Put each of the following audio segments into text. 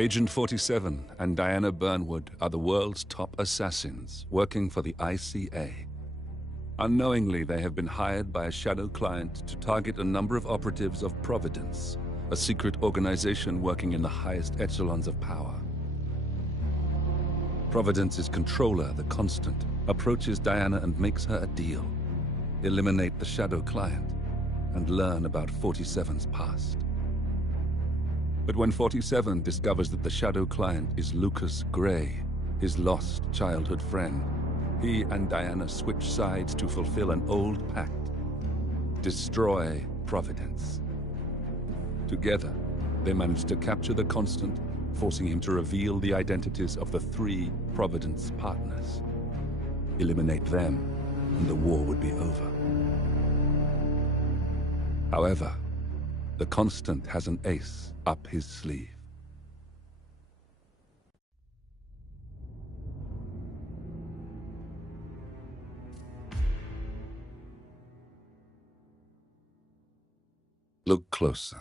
Agent 47 and Diana Burnwood are the world's top assassins working for the ICA. Unknowingly, they have been hired by a shadow client to target a number of operatives of Providence, a secret organization working in the highest echelons of power. Providence's controller, the Constant, approaches Diana and makes her a deal. Eliminate the shadow client and learn about 47's past. But when 47 discovers that the shadow client is Lucas Gray, his lost childhood friend, he and Diana switch sides to fulfill an old pact: destroy Providence. Together, they manage to capture the Constant, forcing him to reveal the identities of the 3 Providence partners. Eliminate them, and the war would be over. However, the Constant has an ace up his sleeve. Look closer.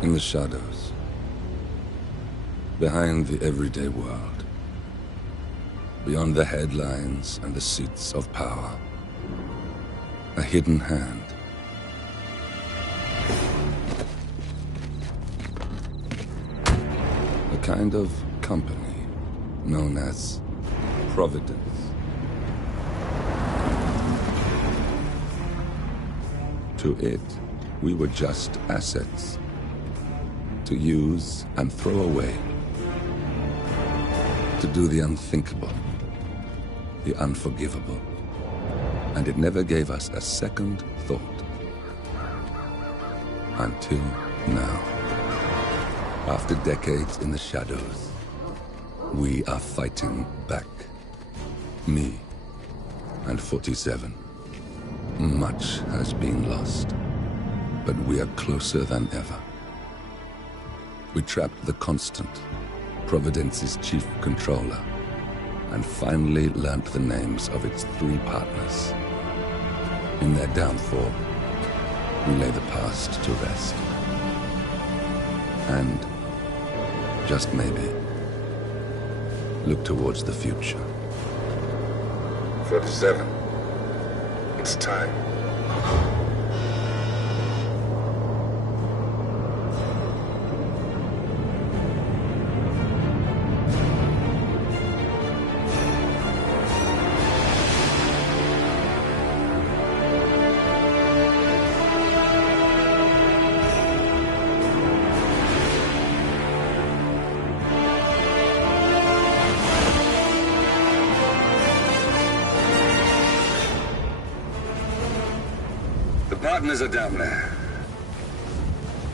In the shadows. Behind the everyday world. Beyond the headlines and the seats of power. A hidden hand. A kind of company known as Providence. To it, we were just assets. To use and throw away. To do the unthinkable. The unforgivable. And it never gave us a second thought. Until now. After decades in the shadows, we are fighting back. Me and 47. Much has been lost, but we are closer than ever. We trapped the Constant, Providence's chief controller, and finally learnt the names of its 3 partners. In their downfall, we lay the past to rest. And, just maybe, look towards the future. 47. It's time. Partners are down there.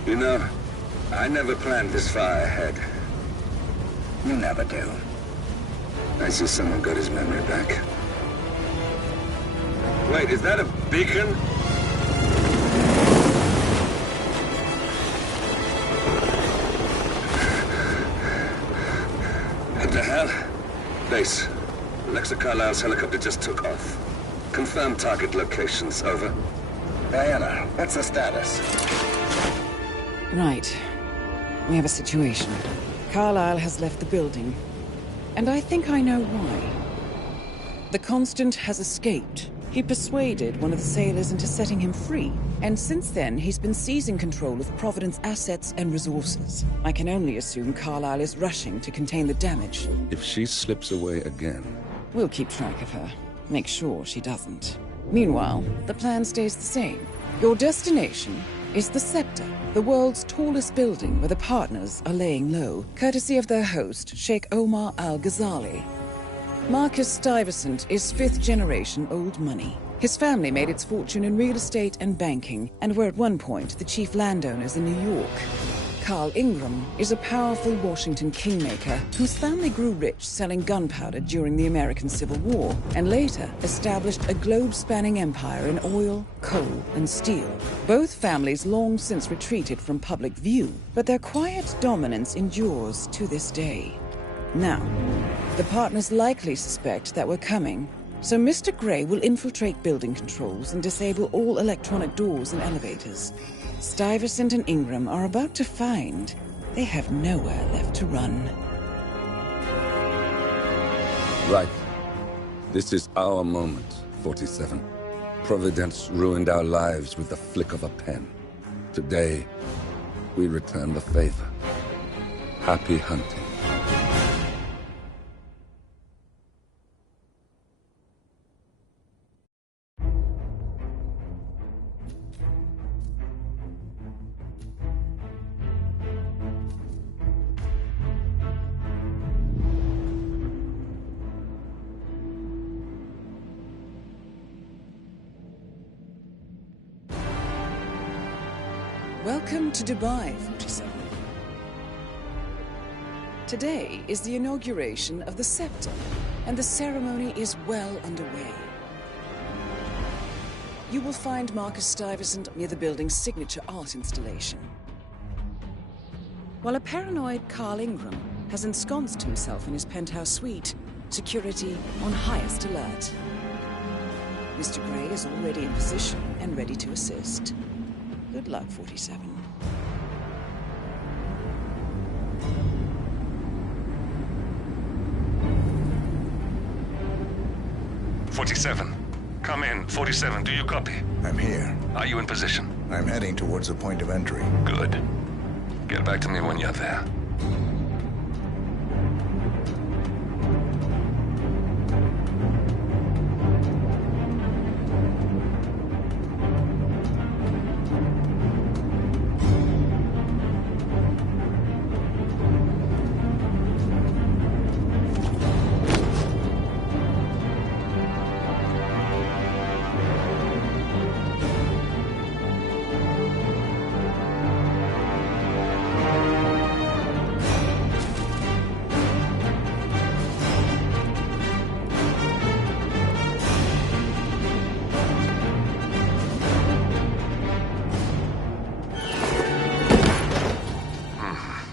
You know, I never planned this far ahead. You never do. I see someone got his memory back. Wait, is that a beacon? What the hell? Base. Alexa Carlisle's helicopter just took off. Confirm target locations, over. Diana, what's the status? Right. We have a situation. Carlisle has left the building. And I think I know why. The Constant has escaped. He persuaded one of the sailors into setting him free. And since then, he's been seizing control of Providence assets and resources. I can only assume Carlisle is rushing to contain the damage. If she slips away again... We'll keep track of her. Make sure she doesn't. Meanwhile, the plan stays the same. Your destination is the Scepter, the world's tallest building where the partners are laying low, courtesy of their host, Sheikh Omar Al-Ghazali. Marcus Stuyvesant is 5th-generation old money. His family made its fortune in real estate and banking, and were at one point the chief landowners in New York. Carl Ingram is a powerful Washington kingmaker whose family grew rich selling gunpowder during the American Civil War, and later established a globe-spanning empire in oil, coal, and steel. Both families long since retreated from public view, but their quiet dominance endures to this day. Now, the partners likely suspect that we're coming, so Mr. Gray will infiltrate building controls and disable all electronic doors and elevators. Stuyvesant and Ingram are about to find They have nowhere left to run. Right. This is our moment, 47. Providence ruined our lives with the flick of a pen. Today, we return the favor. Happy hunting. Welcome to Dubai, 47. Today is the inauguration of the scepter, and the ceremony is well underway. You will find Marcus Stuyvesant near the building's signature art installation. While a paranoid Carl Ingram has ensconced himself in his penthouse suite, security on highest alert. Mr. Gray is already in position and ready to assist. Good luck, 47. 47. Come in. 47, do you copy? I'm here. Are you in position? I'm heading towards the point of entry. Good. Get back to me when you're there.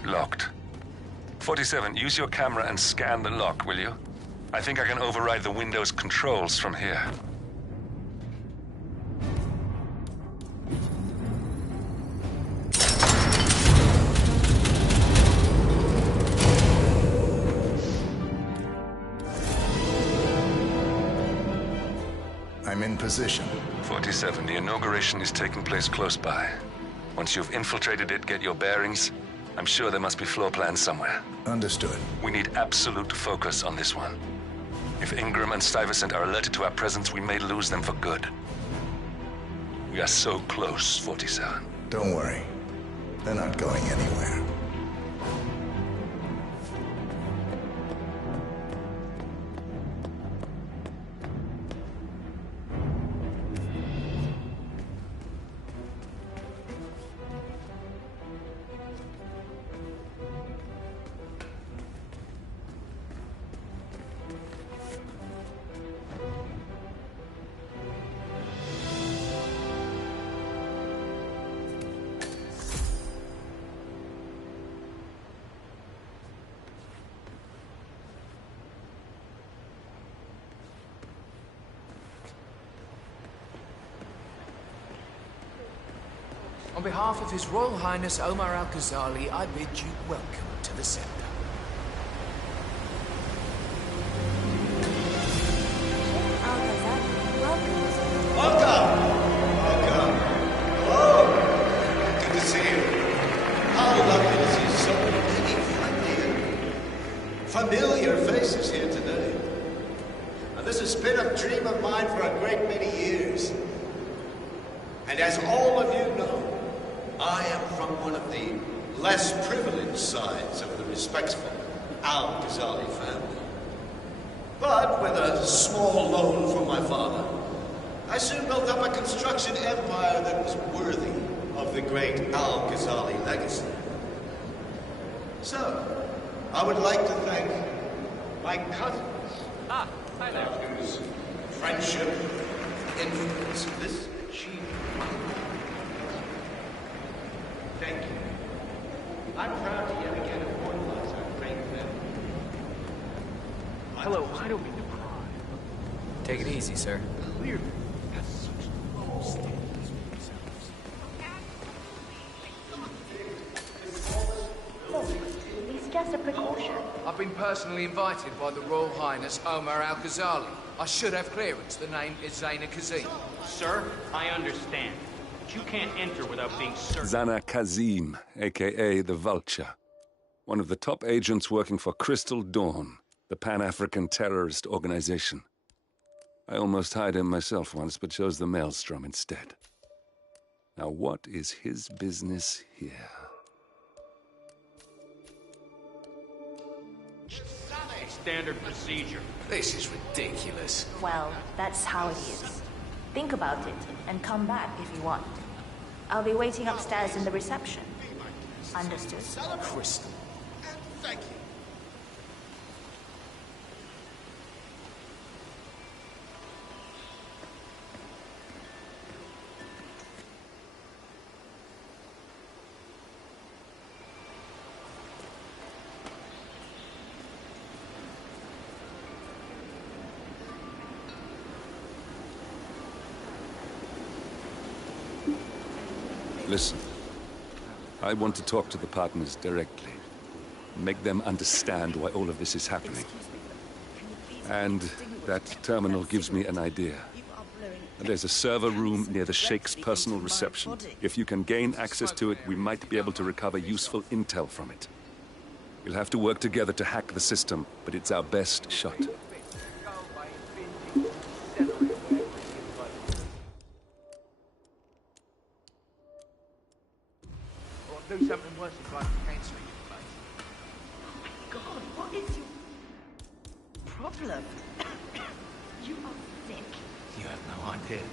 Locked. 47, use your camera and scan the lock, will you? I think I can override the Windows controls from here. I'm in position. 47, the inauguration is taking place close by. Once you've infiltrated it, get your bearings. I'm sure there must be floor plans somewhere. Understood. We need absolute focus on this one. If Ingram and Stuyvesant are alerted to our presence, we may lose them for good. We are so close, 47. Don't worry. They're not going anywhere. On behalf of His Royal Highness Omar Al-Ghazali, I bid you welcome to the scepter. Welcome! Hello! Good to see you. How lovely to see so many familiar faces here today. Now, this has been a dream of mine for a great many years. And as all of you know, I am from one of the less privileged sides of the respectful Al-Ghazali family. But with a small loan from my father, I soon built up a construction empire that was worthy of the great Al-Ghazali legacy. So, I would like to thank my cousins, whose friendship, influence, this achievement. Thank you. I'm proud to yet again immortalize our great family. Hello, I don't mean to pry. Take it easy, sir. Clearly has such low standards for themselves. as a precaution. I've been personally invited by the Royal Highness Omar Al-Ghazali. I should have clearance. The name is Zaina Kazim. Sir, I understand. But you can't enter without being certain. Zana Kazim, aka the Vulture. One of the top agents working for Crystal Dawn, the Pan-African terrorist organization. I almost hired him myself once, but chose the Maelstrom instead. Now what is his business here? Standard procedure. This is ridiculous. Well, that's how it is. Think about it, and come back if you want. I'll be waiting upstairs in the reception. Understood? Crystal. Thank you. Listen, I want to talk to the partners directly. Make them understand why all of this is happening. And that terminal gives me an idea. There's a server room near the Sheikh's personal reception. If you can gain access to it, we might be able to recover useful intel from it. We'll have to work together to hack the system, but it's our best shot. Do something worse than trying to cancel your place. God, what is your problem? You are sick. You have no idea.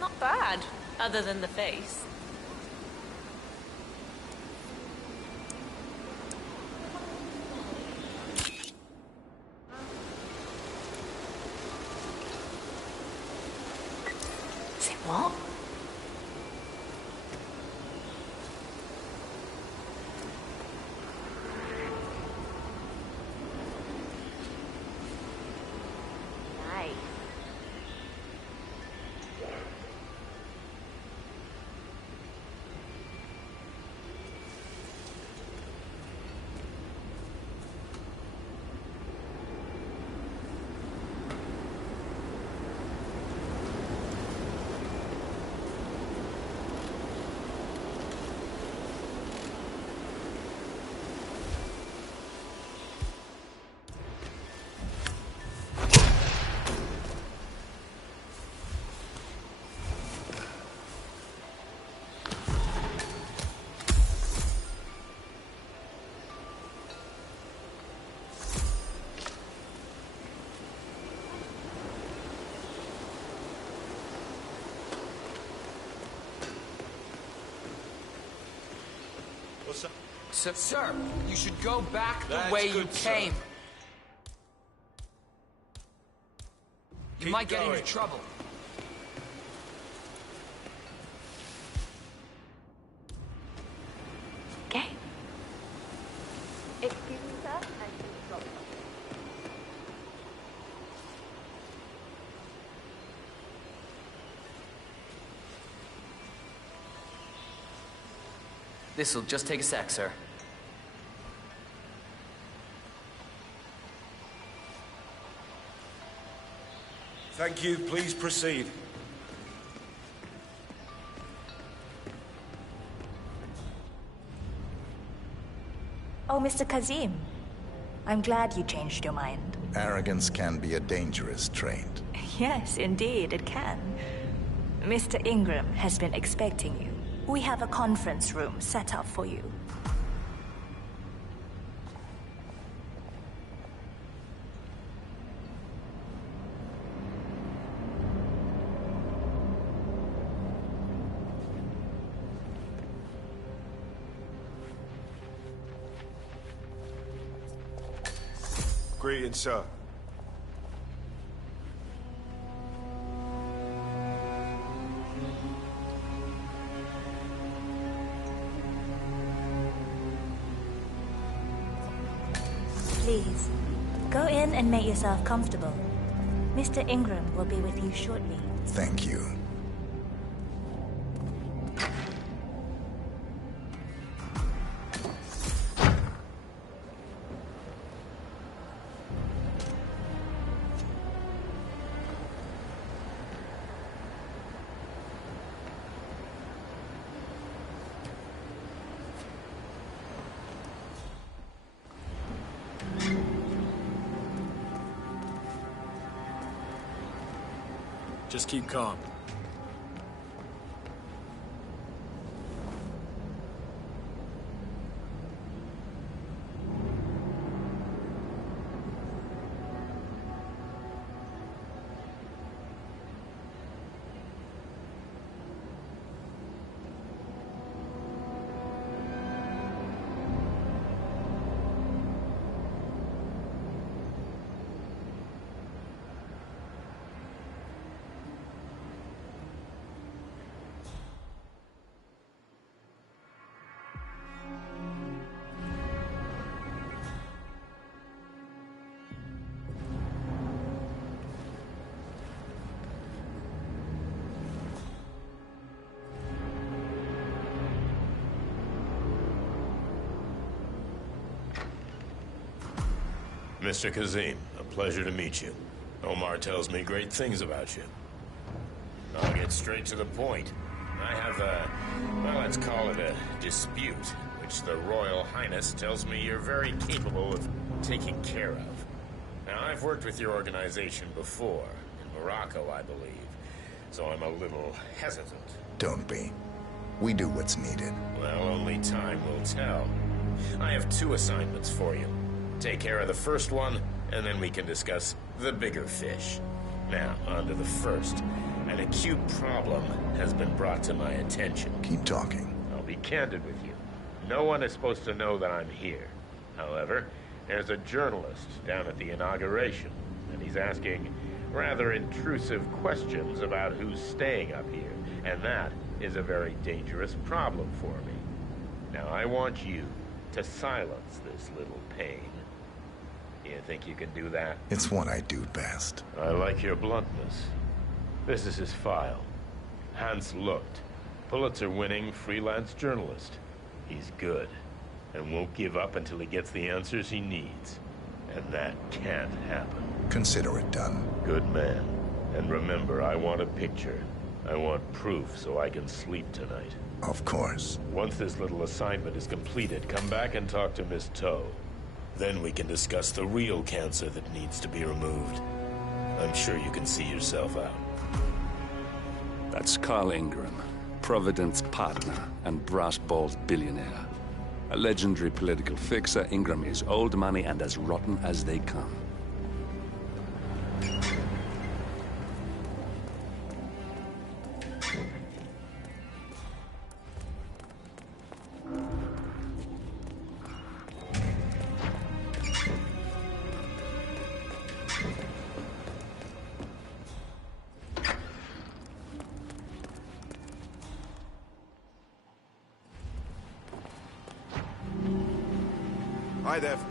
Not bad, other than the face. Say what? Nice. What's up? Sir, you should go back the That's way you good, sir. came. You Keep might get into going. trouble. Okay. Excuse me, sir, and please drop something. This'll just take a sec, sir. Thank you. Please proceed. Oh, Mr. Kazim. I'm glad you changed your mind. Arrogance can be a dangerous trait. Yes, indeed, it can. Mr. Ingram has been expecting you. We have a conference room set up for you. Greetings, sir. Please, go in and make yourself comfortable. Mr. Ingram will be with you shortly. Thank you. Just keep calm. Mr. Kazim, a pleasure to meet you. Omar tells me great things about you. I'll get straight to the point. I have a, well, let's call it a dispute, which the Royal Highness tells me you're very capable of taking care of. Now, I've worked with your organization before, in Morocco, I believe, so I'm a little hesitant. Don't be. We do what's needed. Well, only time will tell. I have 2 assignments for you. Take care of the first one, and then we can discuss the bigger fish. Now, on to the first. An acute problem has been brought to my attention. Keep talking. I'll be candid with you. No one is supposed to know that I'm here. However, there's a journalist down at the inauguration, and he's asking rather intrusive questions about who's staying up here, and that is a very dangerous problem for me. Now, I want you to silence this little pain. You think you can do that? It's what I do best. I like your bluntness. This is his file. Hans looked. Pulitzer-winning freelance journalist. He's good, and won't give up until he gets the answers he needs. And that can't happen. Consider it done. Good man. And remember, I want a picture. I want proof so I can sleep tonight. Of course. Once this little assignment is completed, come back and talk to Miss Toe. Then we can discuss the real cancer that needs to be removed. I'm sure you can see yourself out. That's Carl Ingram, Providence partner and brass-balled billionaire. A legendary political fixer, Ingram is old money and as rotten as they come. Hi, Dev.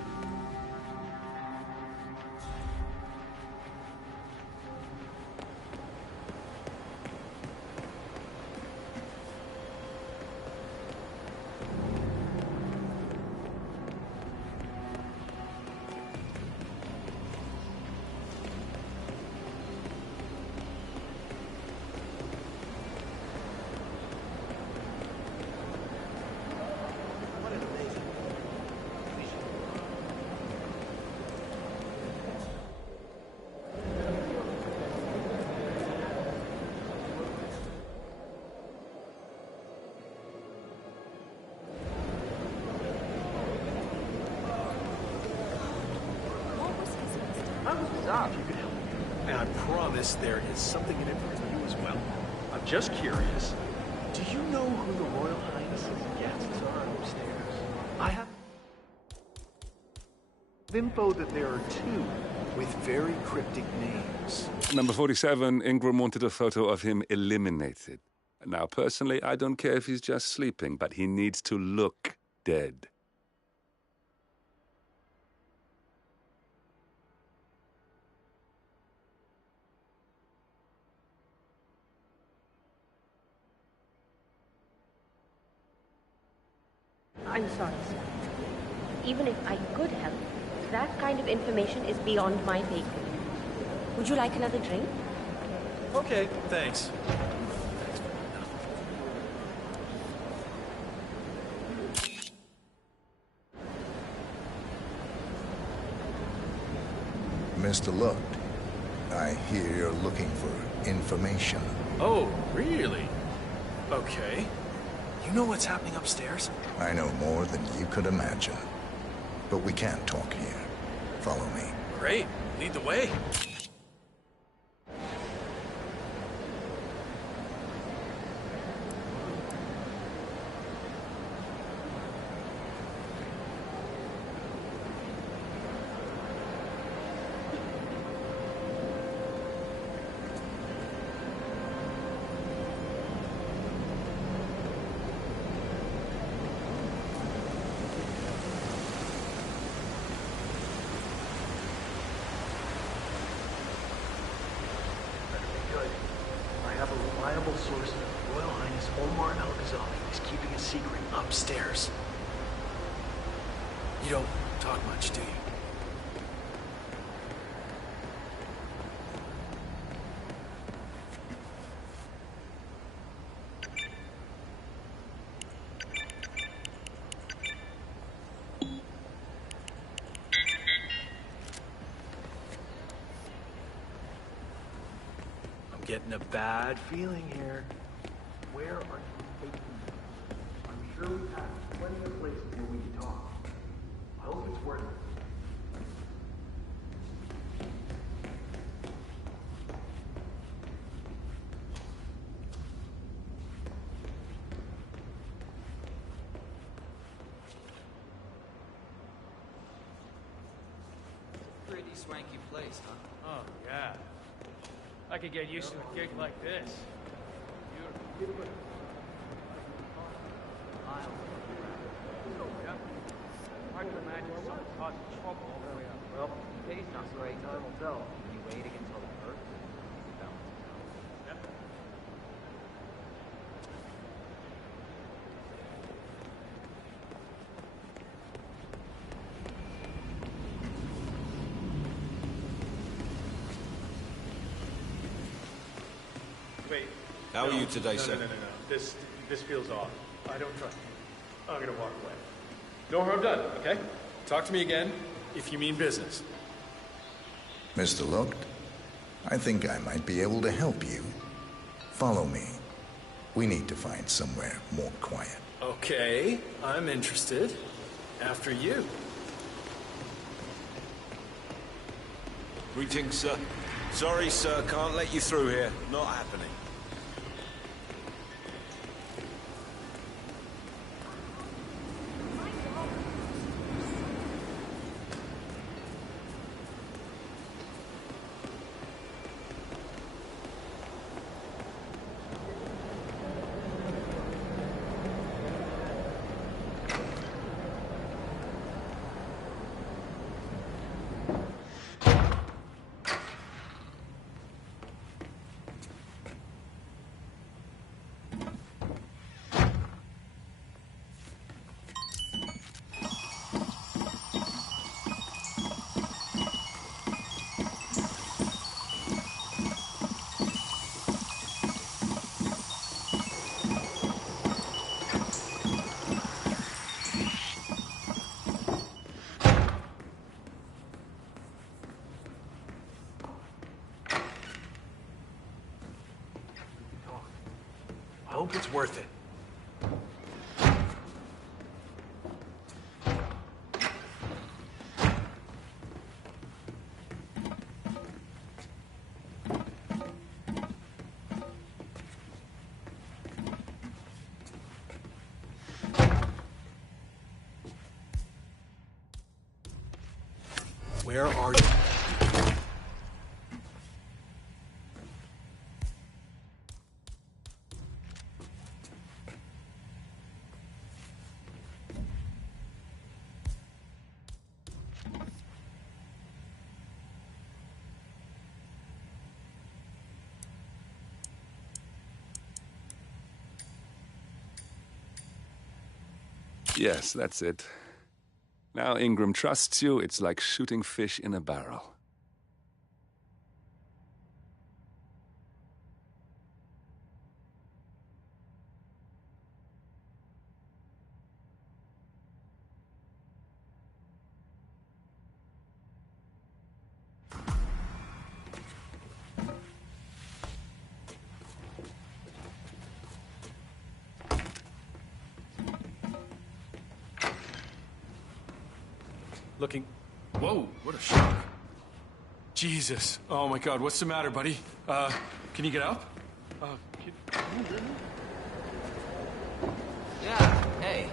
If you could help me. And I promise there is something in it for you as well. I'm just curious. Do you know who the Royal Highness's guests are upstairs? I have info that there are two with very cryptic names. Number 47, Ingram wanted a photo of him eliminated. Now, personally, I don't care if he's just sleeping, but he needs to look dead. I'm sorry, sir. Even if I could help, that kind of information is beyond my pay grade. Would you like another drink? Okay, thanks. Mr. Lucht, I hear you're looking for information. Oh, really? Okay. You know what's happening upstairs? I know more than you could imagine. But we can't talk here. Follow me. Great. Lead the way. Source, Royal Highness Omar Al-Ghazali is keeping a secret upstairs. You don't talk much, do you? Getting a bad feeling here. Where are you taking me? I'm sure we have plenty of places where we can talk. I hope it's worth it. Pretty swanky place, huh? Oh, yeah. I could get used to a gig like this. Beautiful. Hard to imagine someone causing trouble all the way up. Well, the pay's not great, time will tell. When you wait against all the perks, balance it out. Yep. Wait. How are you today, sir? No. This feels off. I don't trust you. I'm gonna walk away. No harm done, okay? Talk to me again if you mean business. Mr. Lucht, I think I might be able to help you. Follow me. We need to find somewhere more quiet. Okay, I'm interested. After you. Greetings, sir. Sorry, sir, can't let you through here. Not happening. I hope it's worth it. Where are you? Yes, that's it. Now Ingram trusts you, it's like shooting fish in a barrel. Looking... Whoa, what a shock. Jesus. Oh my God, what's the matter, buddy? Can you get up? Yeah, hey.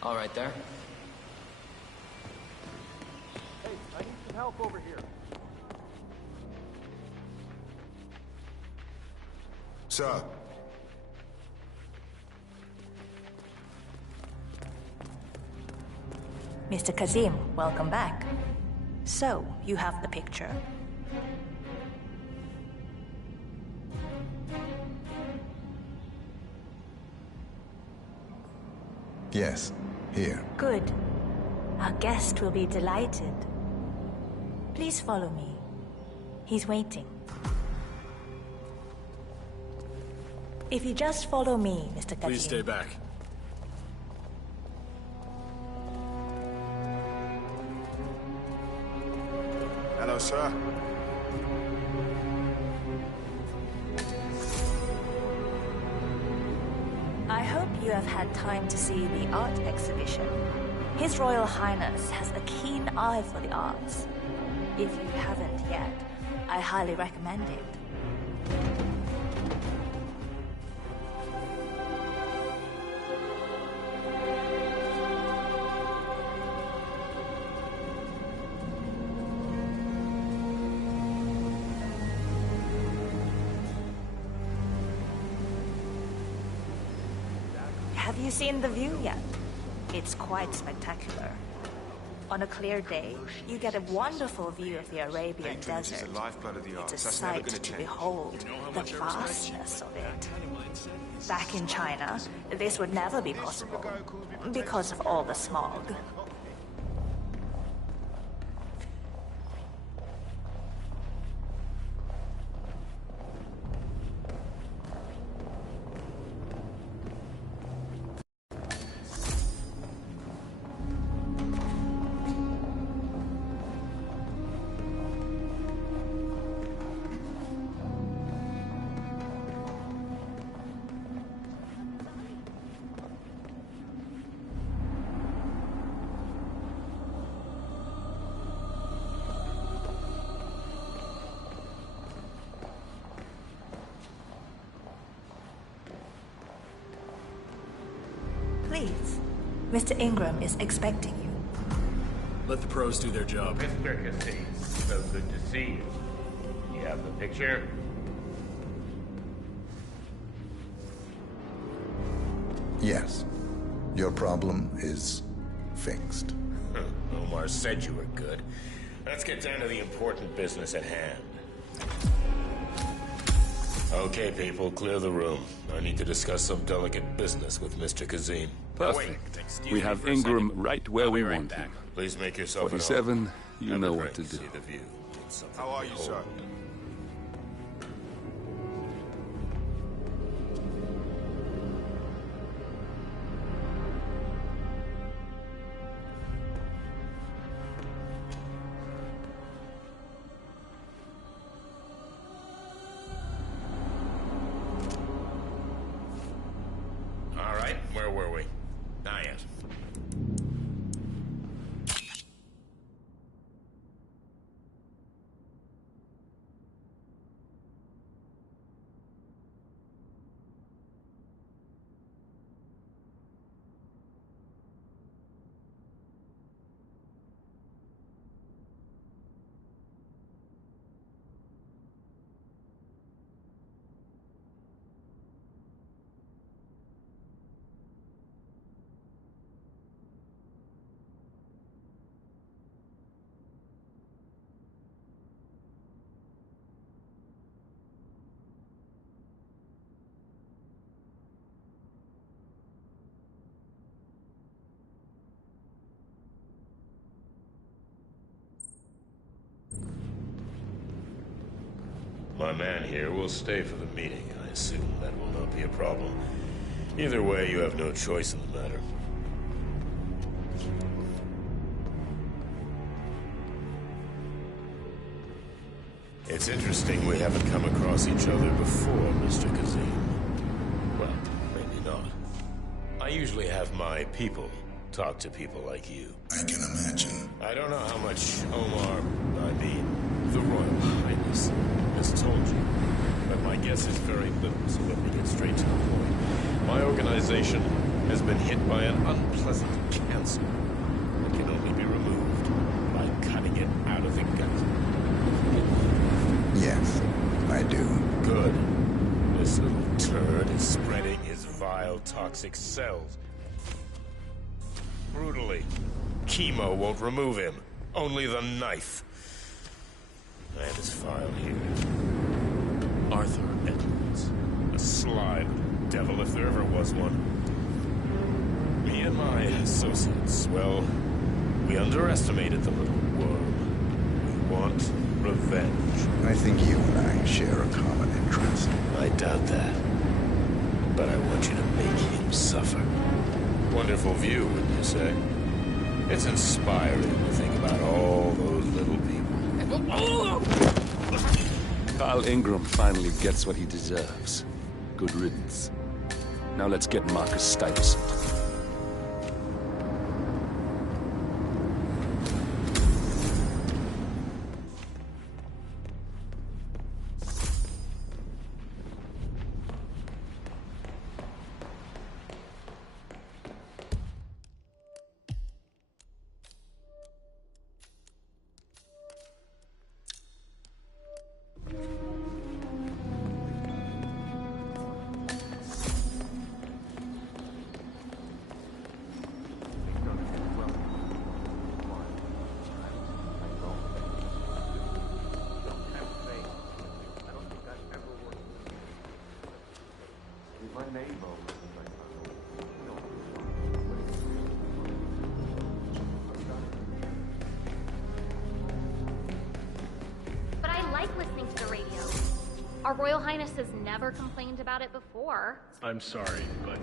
All right there. Hey, I need some help over here. Sir. Mr. Kazim, welcome back. So, you have the picture. Yes, here. Good. Our guest will be delighted. Please follow me. He's waiting. If you just follow me, Mr. Kazim. Please stay back. Hello, sir. I hope you have had time to see the art exhibition. His Royal Highness has a keen eye for the arts. If you haven't yet, I highly recommend it. Have you seen the view yet? It's quite spectacular. On a clear day, you get a wonderful view of the Arabian desert. It's a sight to behold, the vastness of it. Back in China, this would never be possible, because of all the smog. Please. Mr. Ingram is expecting you. Let the pros do their job. Mr. Cassis, so good to see you. You have the picture? Yes. Your problem is fixed. Omar said you were good. Let's get down to the important business at hand. Okay, people, clear the room. I need to discuss some delicate business with Mr. Kazim. Perfect. We have Ingram right where we want him. Please make yourself 47, you know what to do. See the view. How are you, sir? All right, where were we? Not yet. My man here will stay for the meeting. I assume that will not be a problem. Either way, you have no choice in the matter. It's interesting we haven't come across each other before, Mr. Kazim. Well, maybe not. I usually have my people talk to people like you. I can imagine. I don't know how much Omar, the Royal Highness, has told you, but my guess is very little, so let me get straight to the point. My organization has been hit by an unpleasant cancer that can only be removed by cutting it out of the gut. Yes, I do. Good. This little turd is spreading his vile, toxic cells. Brutally. Chemo won't remove him. Only the knife. I have his file here. Arthur Edwards. A sly devil if there ever was one. Me and my associates, well, we underestimated the little worm. We want revenge. I think you and I share a common interest. I doubt that. But I want you to make him suffer. Wonderful view, wouldn't you say? It's inspiring to think about all those little people. Carl Ingram finally gets what he deserves. Good riddance. Now let's get Marcus Stuyvesant. But I like listening to the radio. Our Royal Highness has never complained about it before. I'm sorry, but...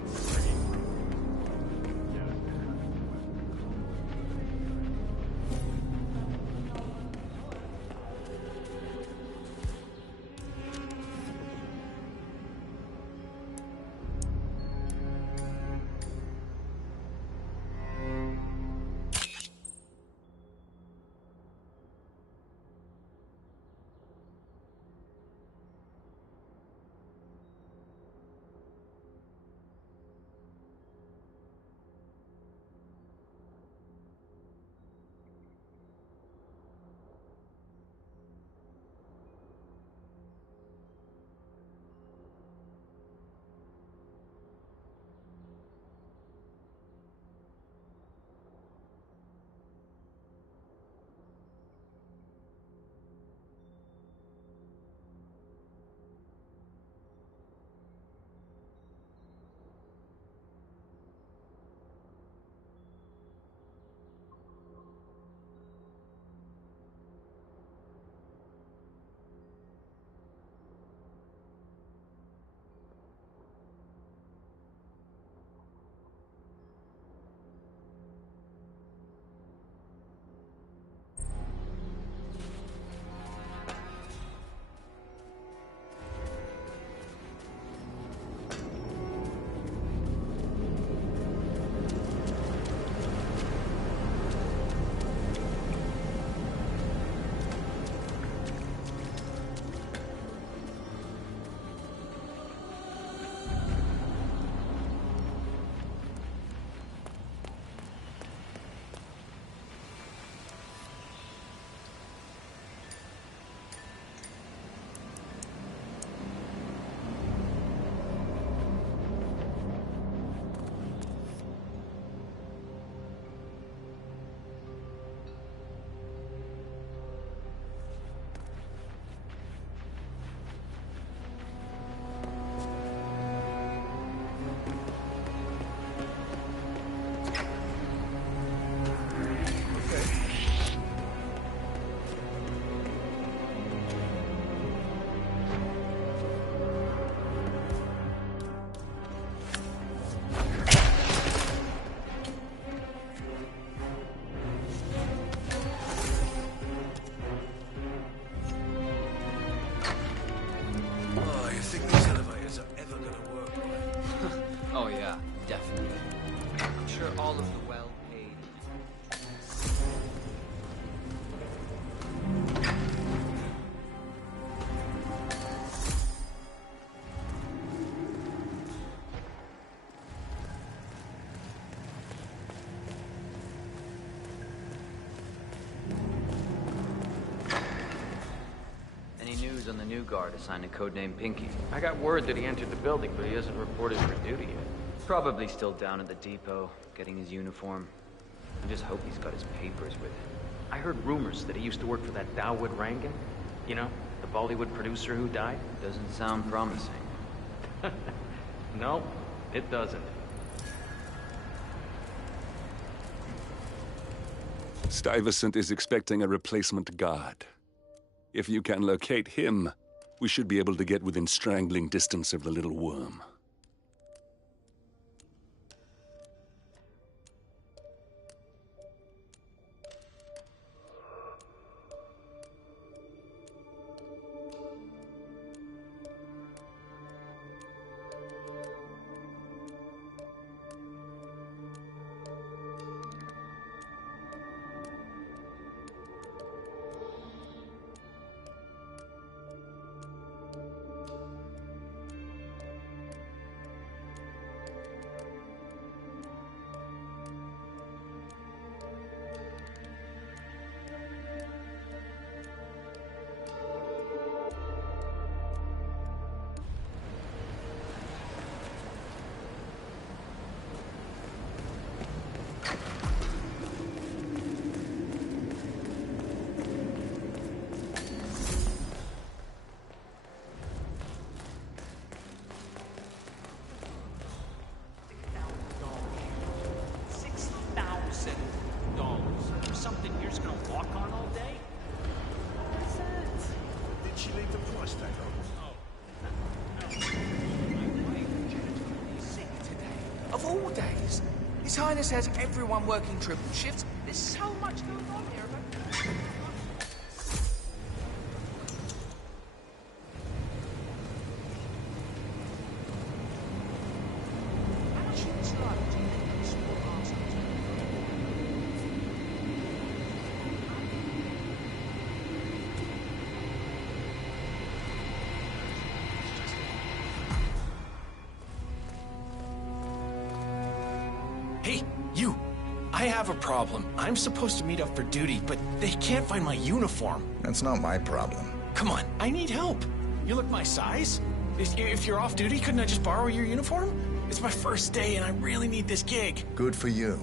on the new guard assigned to codename Pinky. I got word that he entered the building, but he hasn't reported for duty yet. Probably still down at the depot, getting his uniform. I just hope he's got his papers with him. I heard rumors that he used to work for that Dawood Rangan. You know, the Bollywood producer who died. Doesn't sound promising. No, it doesn't. Stuyvesant is expecting a replacement guard. If you can locate him, we should be able to get within strangling distance of the little worm. Of all days, His Highness has everyone working triple shifts. There's so much going on here. Hey, you! I have a problem. I'm supposed to meet up for duty, but they can't find my uniform. That's not my problem. Come on, I need help. You look my size? If you're off duty, couldn't I just borrow your uniform? It's my first day and I really need this gig. Good for you.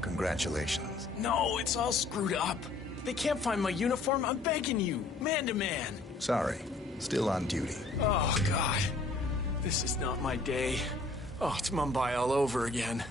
Congratulations. No, it's all screwed up. They can't find my uniform. I'm begging you, man to man. Sorry. Still on duty. Oh, God. This is not my day. Oh, it's Mumbai all over again.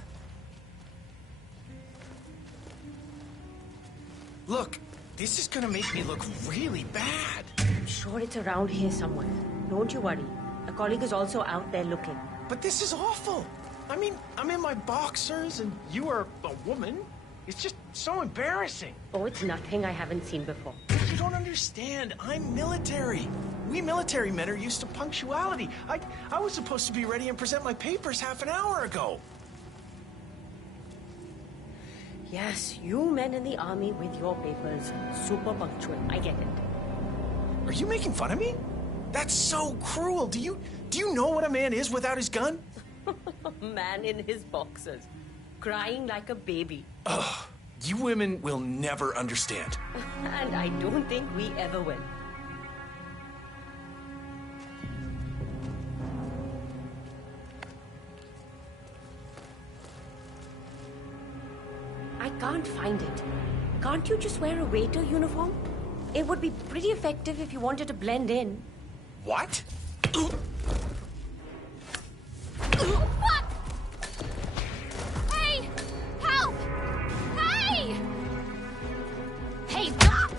Look, this is gonna make me look really bad. I'm sure it's around here somewhere. Don't you worry. A colleague is also out there looking. But this is awful. I mean, I'm in my boxers and you are a woman. It's just so embarrassing. Oh, it's nothing I haven't seen before. You don't understand. I'm military. We military men are used to punctuality. I was supposed to be ready and present my papers half an hour ago. Yes, you men in the army with your papers. Super punctual. I get it. Are you making fun of me? That's so cruel. Do you know what a man is without his gun? Man in his boxers. Crying like a baby. Ugh. You women will never understand. And I don't think we ever will. I can't find it. Can't you just wear a waiter uniform? It would be pretty effective if you wanted to blend in. What? Fuck! Hey! Help! Hey! Hey, stop!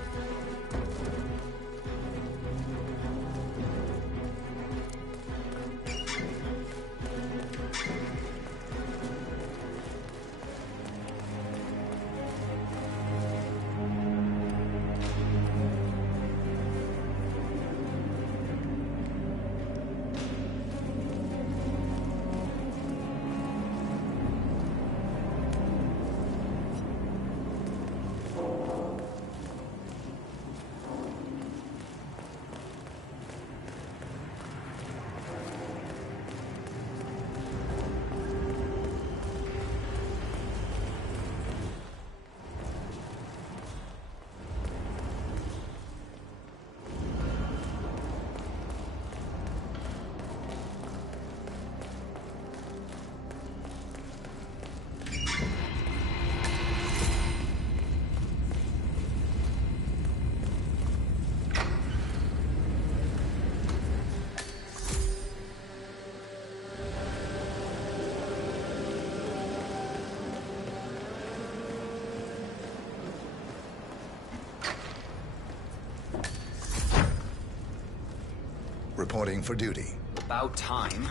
reporting for duty. About time.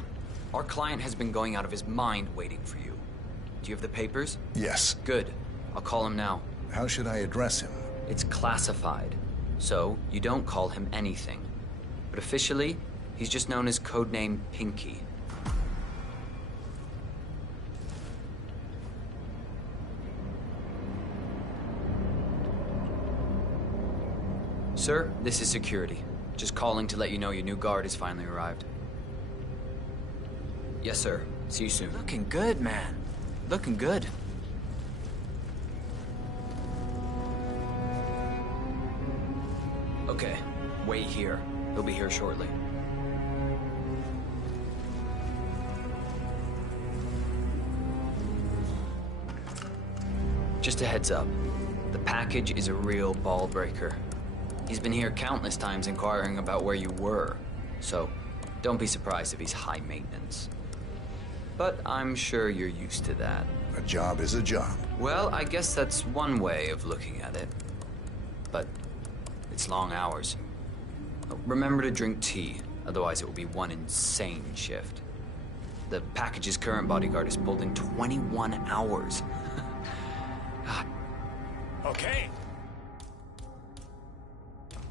Our client has been going out of his mind waiting for you. Do you have the papers? Yes. Good. I'll call him now. How should I address him? It's classified, so you don't call him anything. But officially, he's just known as codename Pinky. Sir, this is security. Just calling to let you know your new guard has finally arrived. Yes, sir. See you soon. Looking good, man. Looking good. Okay, wait here. He'll be here shortly. Just a heads up. The package is a real ball breaker. He's been here countless times inquiring about where you were, so don't be surprised if he's high maintenance. But I'm sure you're used to that. A job is a job. Well, I guess that's one way of looking at it. But it's long hours. Remember to drink tea, otherwise it will be one insane shift. The package's current bodyguard is pulled in 21 hours. Okay.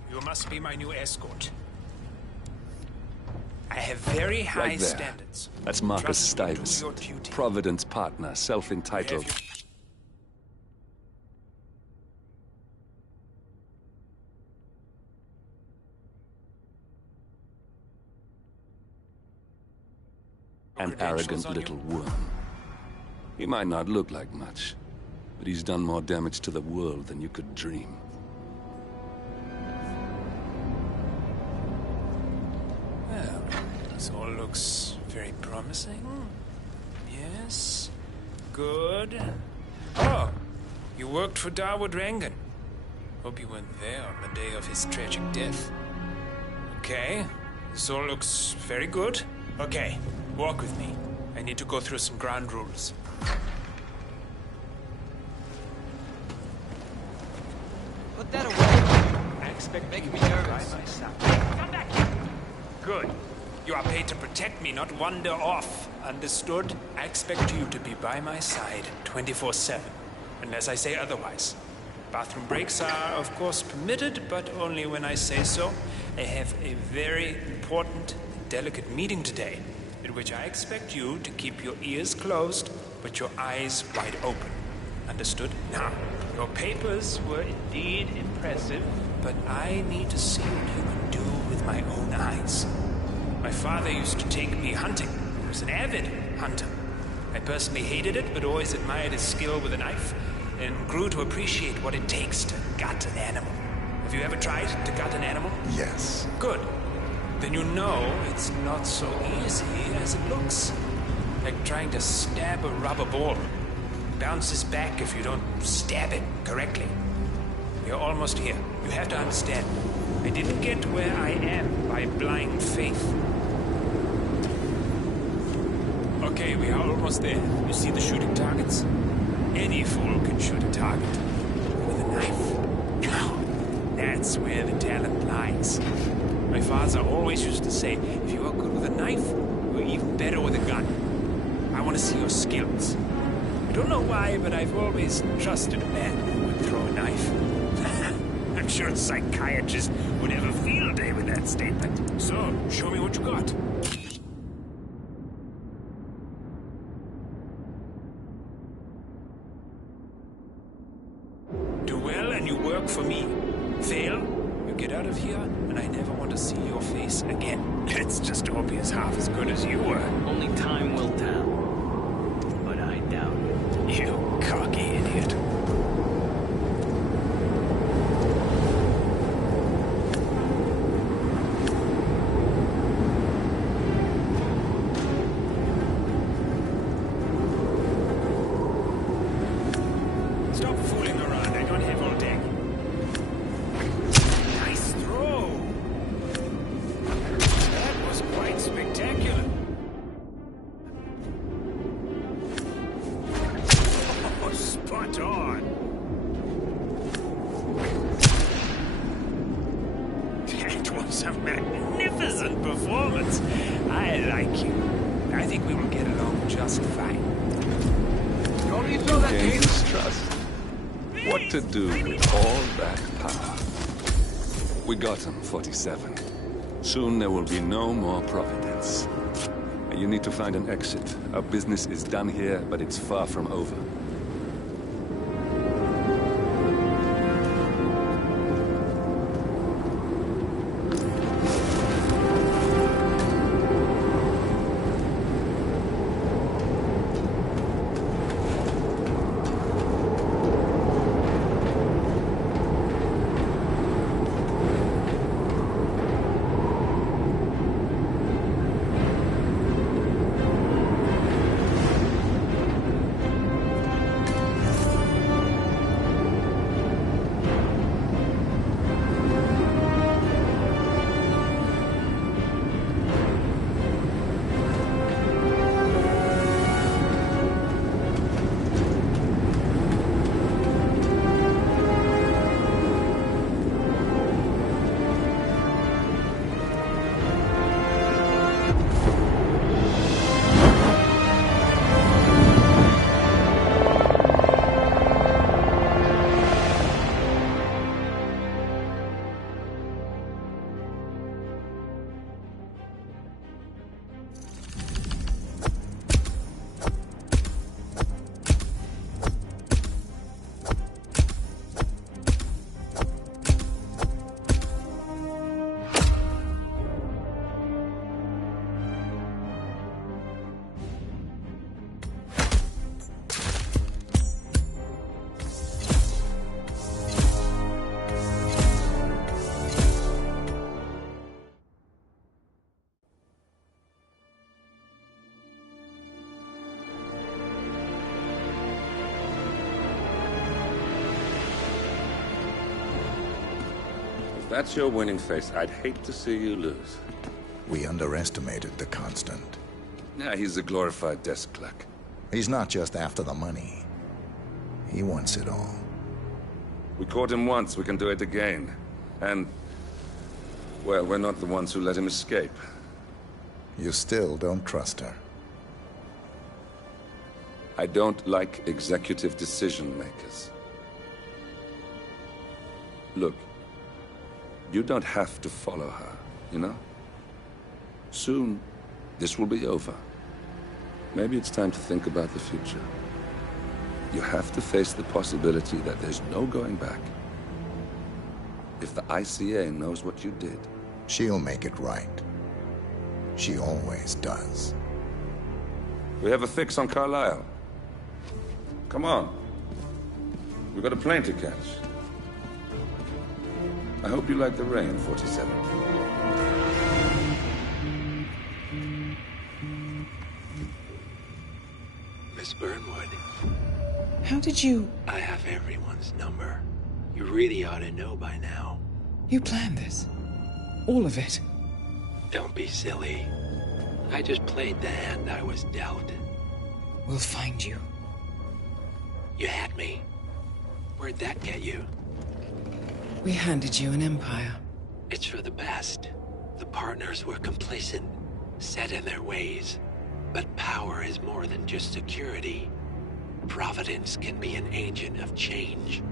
You must be my new escort. I have very high Right there. standards. That's Marcus Trust me to do your Stuyvesant, duty. Providence partner, self-entitled. An arrogant little worm. He might not look like much, but he's done more damage to the world than you could dream. Well, this all looks very promising. Yes. Good. Oh, you worked for Dawood Rangan. Hope you weren't there on the day of his tragic death. Okay, this all looks very good. Okay, walk with me. I need to go through some ground rules. Put that away. I expect Making you me to be nervous. by my side. Come back! Good. You are paid to protect me, not wander off. Understood? I expect you to be by my side 24/7, unless I say otherwise. Bathroom breaks are, of course, permitted, but only when I say so. I have a very important and delicate meeting today, in which I expect you to keep your ears closed, but your eyes wide open. Understood? Now, your papers were indeed impressive, but I need to see what you can do with my own eyes. My father used to take me hunting. He was an avid hunter. I personally hated it, but always admired his skill with a knife, and grew to appreciate what it takes to gut an animal. Have you ever tried to gut an animal? Yes. Good. Then you know it's not so easy as it looks. Like trying to stab a rubber ball. It bounces back if you don't stab it correctly. You're almost here. You have to understand. I didn't get where I am by blind faith. Okay, we are almost there. You see the shooting targets? Any fool can shoot a target. With a knife. Now, that's where the talent lies. My father always used to say, if you are good with a knife, you're even better with a gun. I want to see your skills. I don't know why, but I've always trusted a man who would throw a knife. I'm sure a psychiatrist would have a field day with that statement. So, show me what you got. Do well and you work for me. Fail, you get out of here, and I never want to see your face again. Let's just hope he's half as good as you were. Only time will tell. But I doubt it. You cocky idiot. Stop fooling around. I don't have all day. Nice throw. That was quite spectacular. Oh, spot on. That was a magnificent pleasant performance. I like you. I think we will get along just fine. You gain his trust. What to do with all that power? We got him, 47. Soon there will be no more Providence. You need to find an exit. Our business is done here, but it's far from over. If that's your winning face, I'd hate to see you lose. We underestimated the Constant. Yeah, he's a glorified desk clerk. He's not just after the money. He wants it all. We caught him once, we can do it again. And, well, we're not the ones who let him escape. You still don't trust her. I don't like executive decision makers. Look, you don't have to follow her, you know? Soon, this will be over. Maybe it's time to think about the future. You have to face the possibility that there's no going back. If the ICA knows what you did... She'll make it right. She always does. We have a fix on Carlisle. Come on. We've got a plane to catch. I hope you like the rain, 47. Miss Burnwood. How did you... I have everyone's number. You really ought to know by now. You planned this? All of it? Don't be silly. I just played the hand I was dealt. We'll find you. You had me. Where'd that get you? We handed you an empire. It's for the best. The partners were complacent, set in their ways. But power is more than just security. Providence can be an agent of change.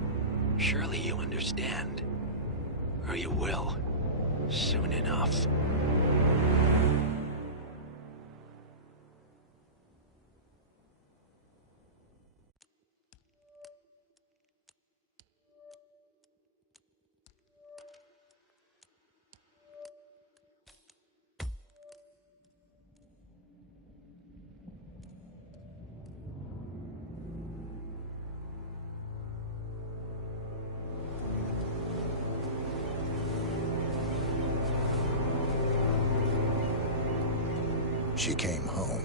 Surely you understand. Or you will. Soon enough. She came home.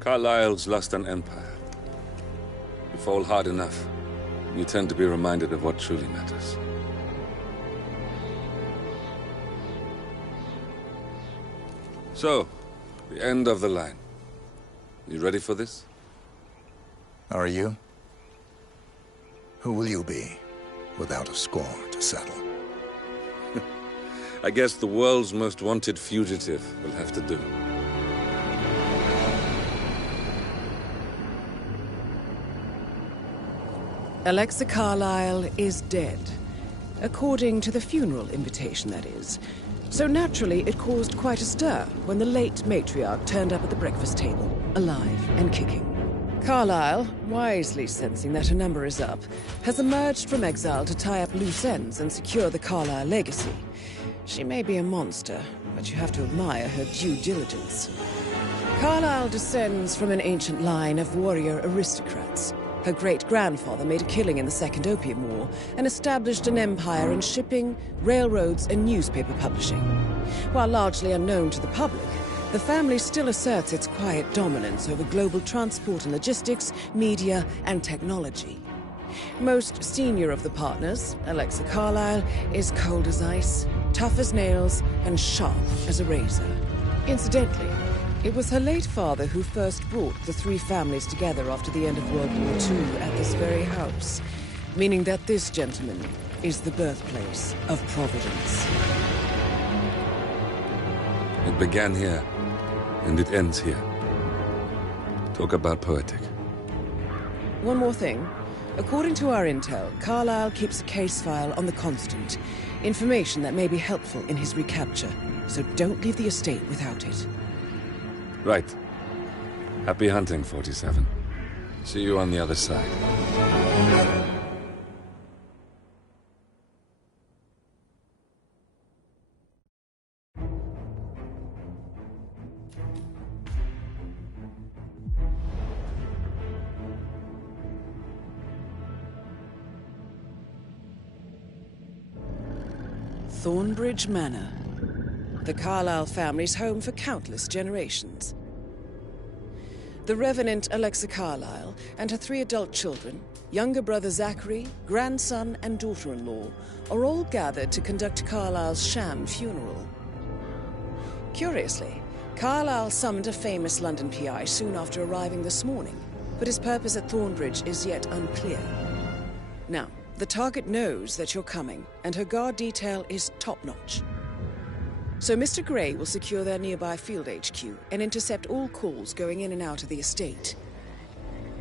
Carlisle's lost an empire. You fall hard enough, you tend to be reminded of what truly matters. So, the end of the line. You ready for this? Are you? Who will you be, without a score to settle? I guess the world's most wanted fugitive will have to do. Alexa Carlyle is dead. According to the funeral invitation, that is. So naturally, it caused quite a stir when the late matriarch turned up at the breakfast table, alive and kicking. Carlyle, wisely sensing that her number is up, has emerged from exile to tie up loose ends and secure the Carlyle legacy. She may be a monster, but you have to admire her due diligence. Carlyle descends from an ancient line of warrior aristocrats. Her great-grandfather made a killing in the Second Opium War and established an empire in shipping, railroads, and newspaper publishing. While largely unknown to the public, the family still asserts its quiet dominance over global transport and logistics, media, and technology. Most senior of the partners, Alexa Carlyle, is cold as ice, tough as nails, and sharp as a razor. Incidentally, it was her late father who first brought the three families together after the end of World War II at this very house, meaning that this gentleman is the birthplace of Providence. It began here, and it ends here. Talk about poetic. One more thing. According to our intel, Carlyle keeps a case file on the Constant. Information that may be helpful in his recapture, so don't leave the estate without it. Right. Happy hunting, 47. See you on the other side. Thornbridge Manor. The Carlyle family's home for countless generations. The Revenant Alexa Carlyle and her 3 adult children, younger brother Zachary, grandson and daughter-in-law, are all gathered to conduct Carlyle's sham funeral. Curiously, Carlyle summoned a famous London PI soon after arriving this morning, but his purpose at Thornbridge is yet unclear. Now, the target knows that you're coming, and her guard detail is top-notch. So Mr. Gray will secure their nearby field HQ and intercept all calls going in and out of the estate.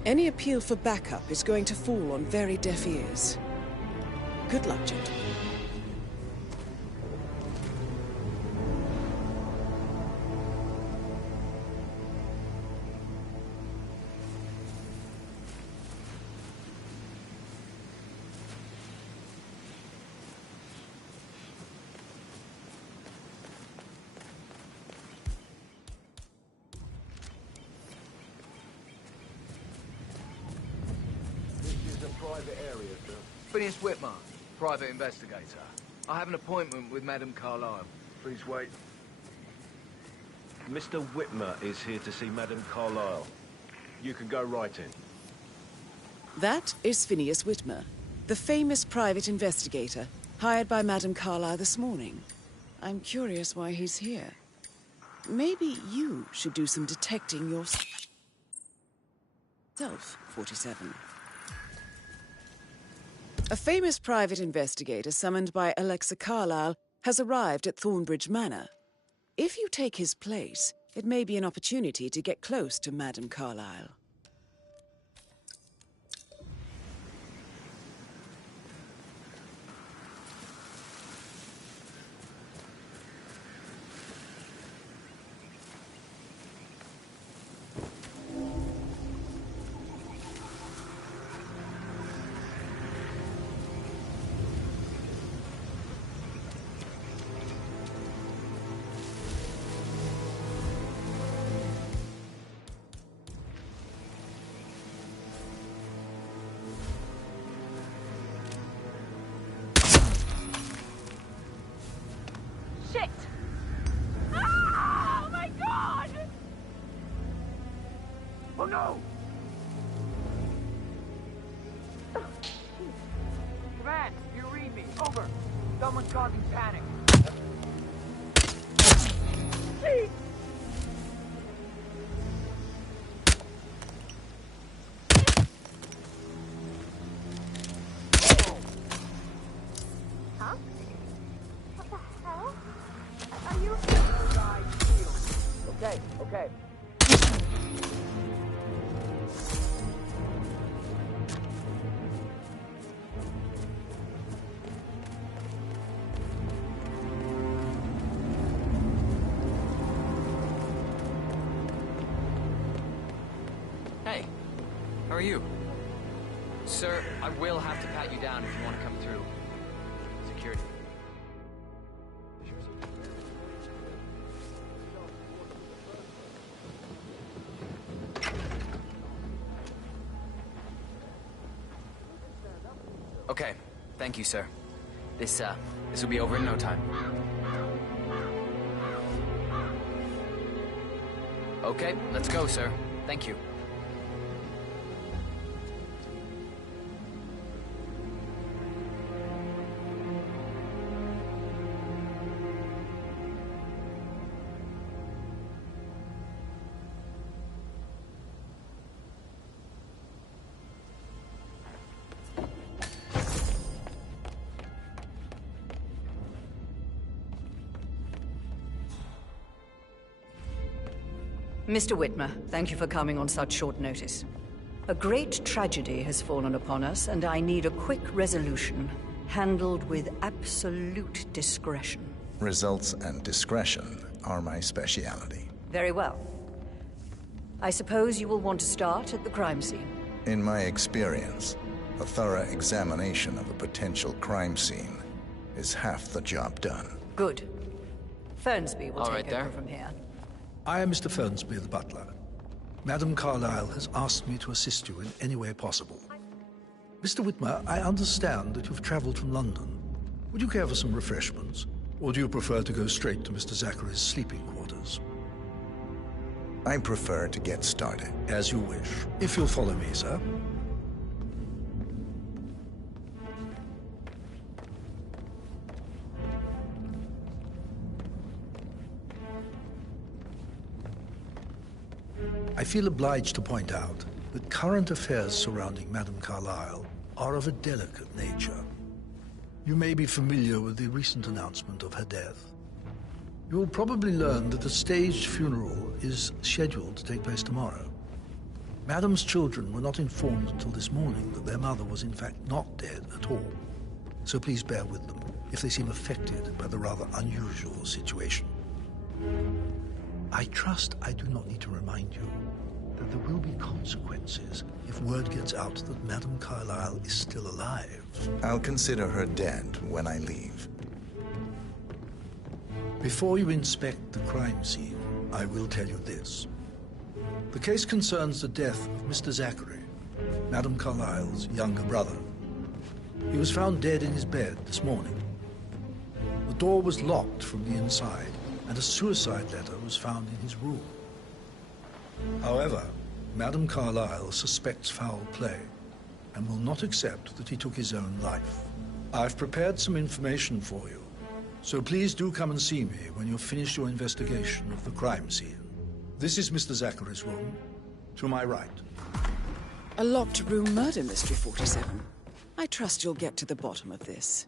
Any appeal for backup is going to fall on very deaf ears. Good luck, gentlemen. Phineas Whitmer, private investigator. I have an appointment with Madame Carlyle. Please wait. Mr. Whitmer is here to see Madame Carlyle. You can go right in. That is Phineas Whitmer, the famous private investigator hired by Madame Carlyle this morning. I'm curious why he's here. Maybe you should do some detecting yourself, 47. A famous private investigator summoned by Alexa Carlyle has arrived at Thornbridge Manor. If you take his place, it may be an opportunity to get close to Madame Carlyle. Shit! Ah! Oh my god! Oh no! Command, you read me. Over. Someone's causing panic. Please! Huh? What the hell? Okay, okay. Hey, how are you? Sir, I will have to pat you down if you want to come through. Security. Okay, thank you, sir. This will be over in no time. Okay, let's go, sir. Thank you. Mr. Whitmer, thank you for coming on such short notice. A great tragedy has fallen upon us, and I need a quick resolution, handled with absolute discretion. Results and discretion are my speciality. Very well. I suppose you will want to start at the crime scene. In my experience, a thorough examination of a potential crime scene is half the job done. Good. Fernsby will All take right over there. from here. I am Mr. Fernsby, the butler. Madam Carlyle has asked me to assist you in any way possible. Mr. Whitmer, I understand that you've traveled from London. Would you care for some refreshments? Or do you prefer to go straight to Mr. Zachary's sleeping quarters? I prefer to get started. As you wish. If you'll follow me, sir. I feel obliged to point out that current affairs surrounding Madame Carlyle are of a delicate nature. You may be familiar with the recent announcement of her death. You will probably learn that a staged funeral is scheduled to take place tomorrow. Madame's children were not informed until this morning that their mother was in fact not dead at all. So please bear with them if they seem affected by the rather unusual situation. I trust I do not need to remind you that there will be consequences if word gets out that Madame Carlyle is still alive. I'll consider her dead when I leave. Before you inspect the crime scene, I will tell you this. The case concerns the death of Mr. Zachary, Madame Carlyle's younger brother. He was found dead in his bed this morning. The door was locked from the inside, and a suicide letter was found in his room. However, Madame Carlyle suspects foul play and will not accept that he took his own life. I've prepared some information for you, so please do come and see me when you've finished your investigation of the crime scene. This is Mr. Zachary's room, to my right. A locked room murder mystery, 47. I trust you'll get to the bottom of this.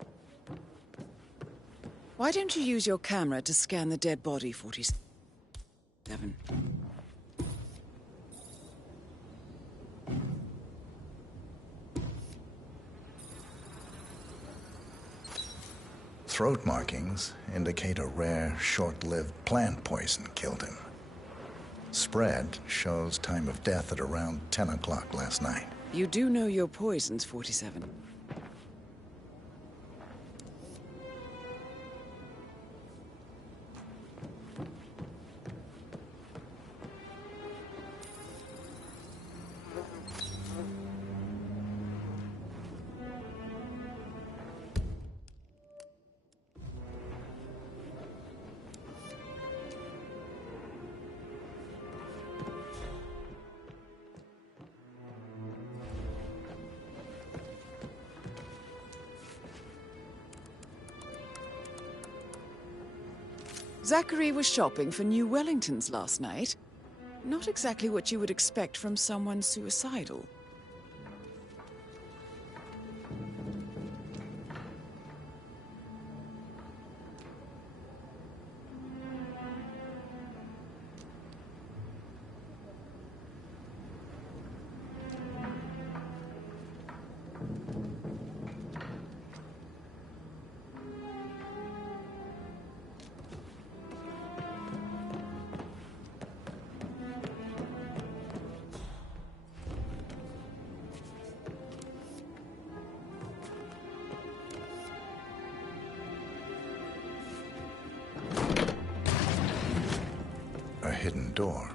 Why don't you use your camera to scan the dead body, 47? Throat markings indicate a rare, short-lived plant poison killed him. Spread shows time of death at around 10 o'clock last night. You do know your poisons, 47. Zachary was shopping for new Wellingtons last night. Not exactly what you would expect from someone suicidal. hidden door.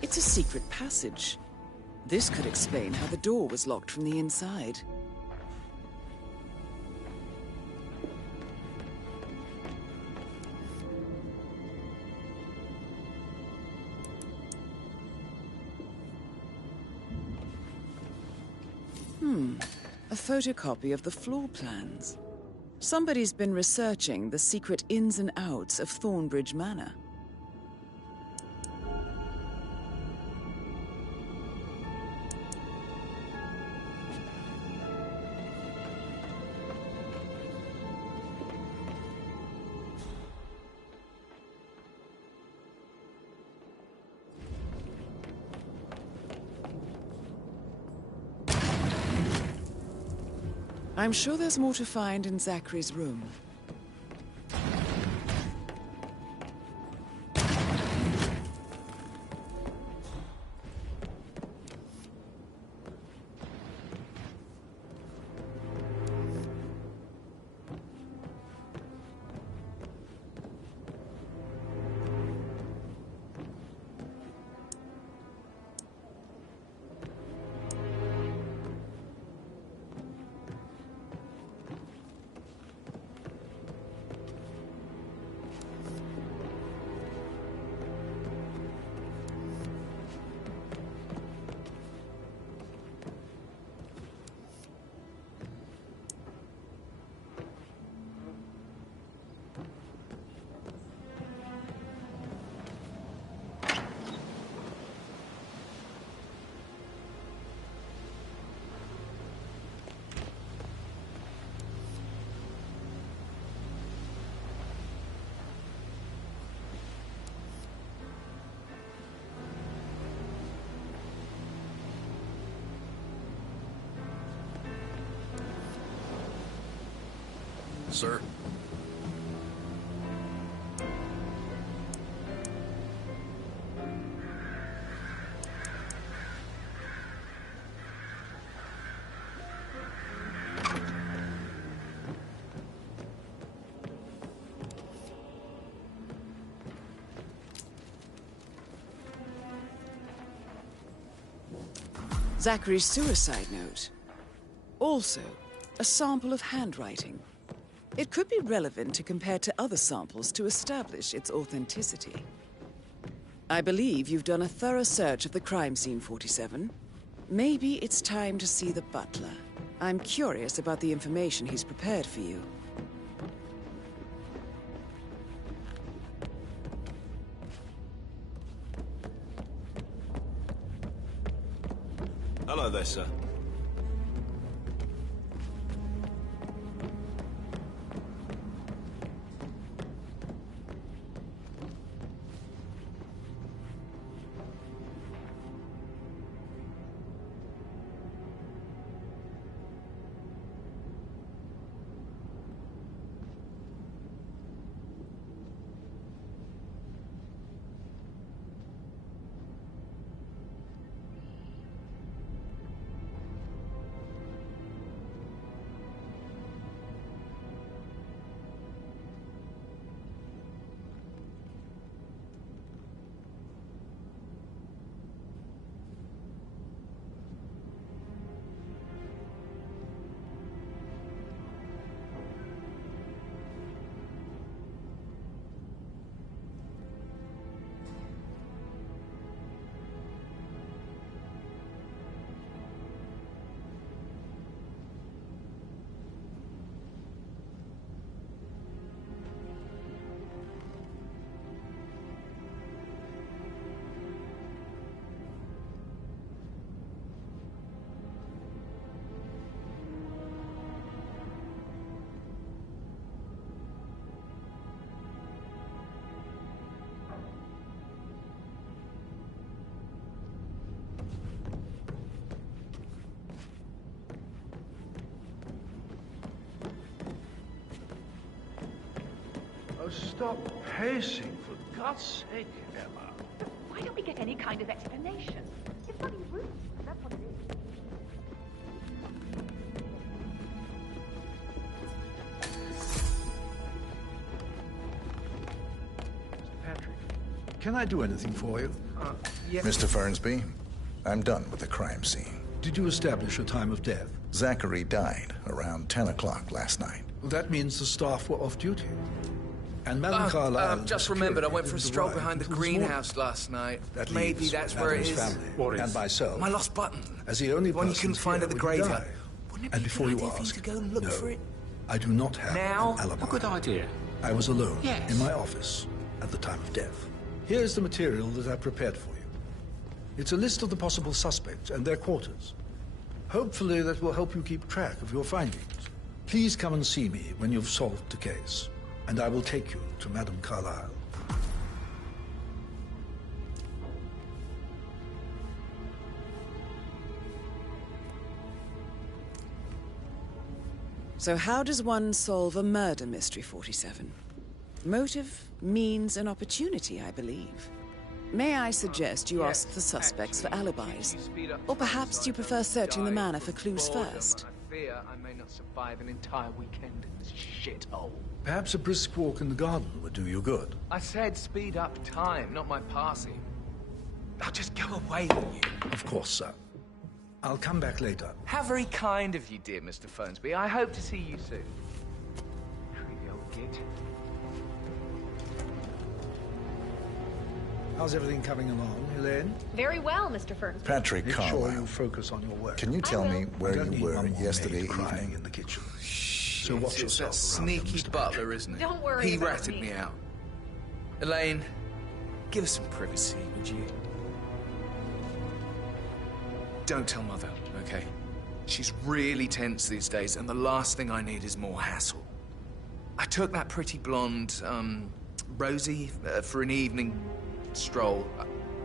It's a secret passage. This could explain how the door was locked from the inside. A photocopy of the floor plans. Somebody's been researching the secret ins and outs of Thornbridge Manor. I'm sure there's more to find in Zachary's room. Sir? Zachary's suicide note. Also, a sample of handwriting. It could be relevant to compare to other samples to establish its authenticity. I believe you've done a thorough search of the crime scene, 47. Maybe it's time to see the butler. I'm curious about the information he's prepared for you. Hello there, sir. Oh, stop pacing, for God's sake, Emma. Why don't we get any kind of explanation? It's bloody rude. That's what it is. Can I do anything for you? Yes. Mr. Fernsby, I'm done with the crime scene. Did you establish a time of death? Zachary died around 10 o'clock last night. Well, that means the staff were off duty. And Madame Carlyle... just remembered I went for a stroll behind the greenhouse last night. Maybe that's where it is. Family and myself. My lost button. As the only one you person couldn't find at the graveyard. And before you ask, to go and look no, for it? I do not have Now? an alibi. A good idea. I was alone Yes. in my office at the time of death. Here's the material that I prepared for you. It's a list of the possible suspects and their quarters. Hopefully that will help you keep track of your findings. Please come and see me when you've solved the case, and I will take you to Madame Carlyle. So how does one solve a murder mystery, 47? Motive, means, and opportunity, I believe. May I suggest you ask the suspects for alibis? Or perhaps you prefer searching the manor for clues first? I fear I may not survive an entire weekend in this shithole. Perhaps a brisk walk in the garden would do you good. I said speed up time, not my passing. I'll just go away with you. Of course, sir. I'll come back later. How very kind of you, dear Mr. Fernsby. I hope to see you soon. Creepy old git. How's everything coming along, Elaine? Very well, Mr. Fernsby. Patrick Make Carlyle. sure you focus on your work. Can you tell me where you were yesterday crying evening? in the kitchen. So watch It's yourself. that sneaky butler, isn't it? Don't worry He about ratted me. me out. Elaine, give us some privacy, would you? Don't tell Mother, okay? She's really tense these days, and the last thing I need is more hassle. I took that pretty blonde, Rosie, for an evening stroll.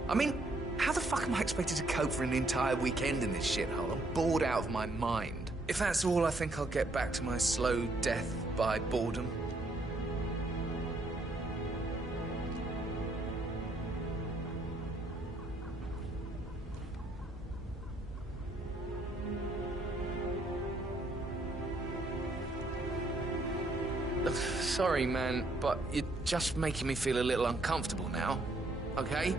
I mean, how the fuck am I expected to cope for an entire weekend in this shithole? I'm bored out of my mind. If that's all, I think I'll get back to my slow death by boredom. Sorry, man, but you're just making me feel a little uncomfortable now, okay?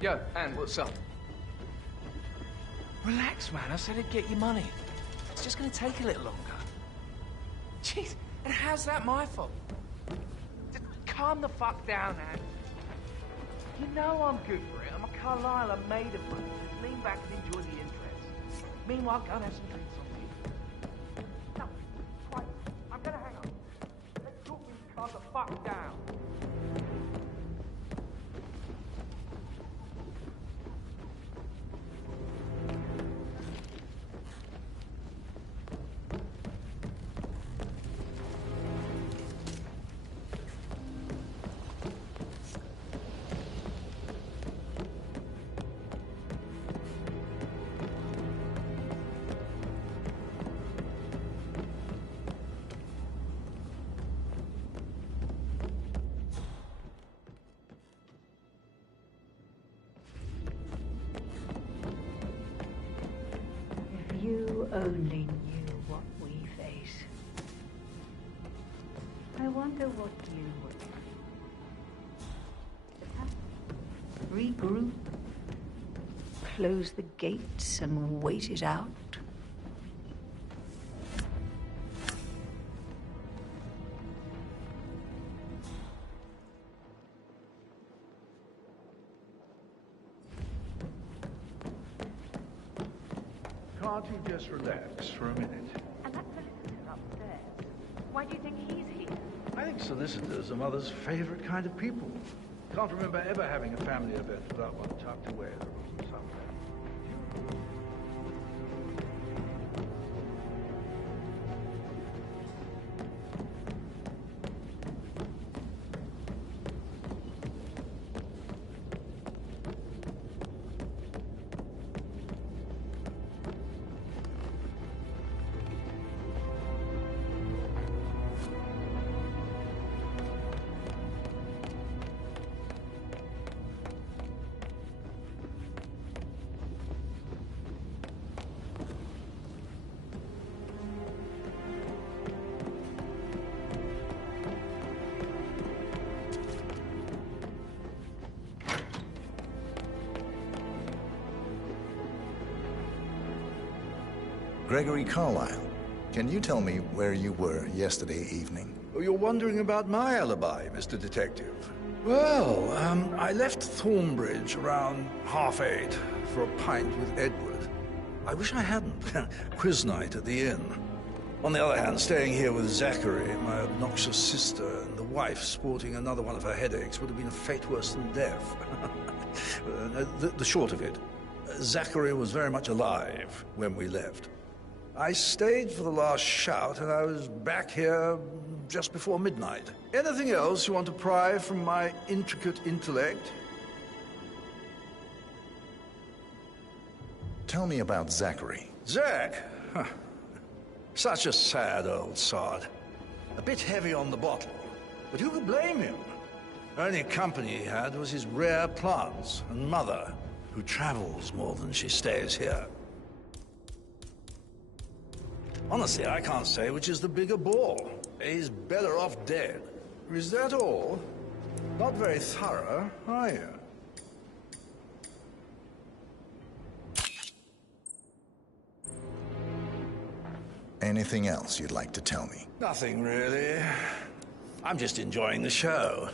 Yo, Anne, what's up? Relax, man. I said I'd get you money. It's just gonna take a little longer. Jeez, and how's that my fault? Calm the fuck down, Anne. You know I'm good for it. I'm a Carlyle. I'm made of money. Just lean back and enjoy the interest. Meanwhile, go and have some drinks on me. No, wait. I'm gonna hang up. Let's talk when you calm the fuck down. If you only knew what we face. I wonder what you would. Regroup, close the gates, and wait it out. Can't you just relax for a minute? And that solicitor upstairs. Why do you think he's here? I think solicitors are Mother's favorite kind of people. Can't remember ever having a family event without one tucked away in the room somewhere. Gregory Carlyle, can you tell me where you were yesterday evening? Oh, you're wondering about my alibi, Mr. Detective. Well, I left Thornbridge around 8:30 for a pint with Edward. I wish I hadn't. Quiz night at the inn. On the other hand, staying here with Zachary, my obnoxious sister, and the wife sporting another one of her headaches would have been a fate worse than death. The short of it, Zachary was very much alive when we left. I stayed for the last shout, and I was back here just before midnight. Anything else you want to pry from my intricate intellect? Tell me about Zachary. Zach? Huh. Such a sad old sod. A bit heavy on the bottle, but who could blame him? The only company he had was his rare plants and mother, who travels more than she stays here. Honestly, I can't say which is the bigger ball. He's better off dead. Is that all? Not very thorough, are you? Anything else you'd like to tell me? Nothing, really. I'm just enjoying the show.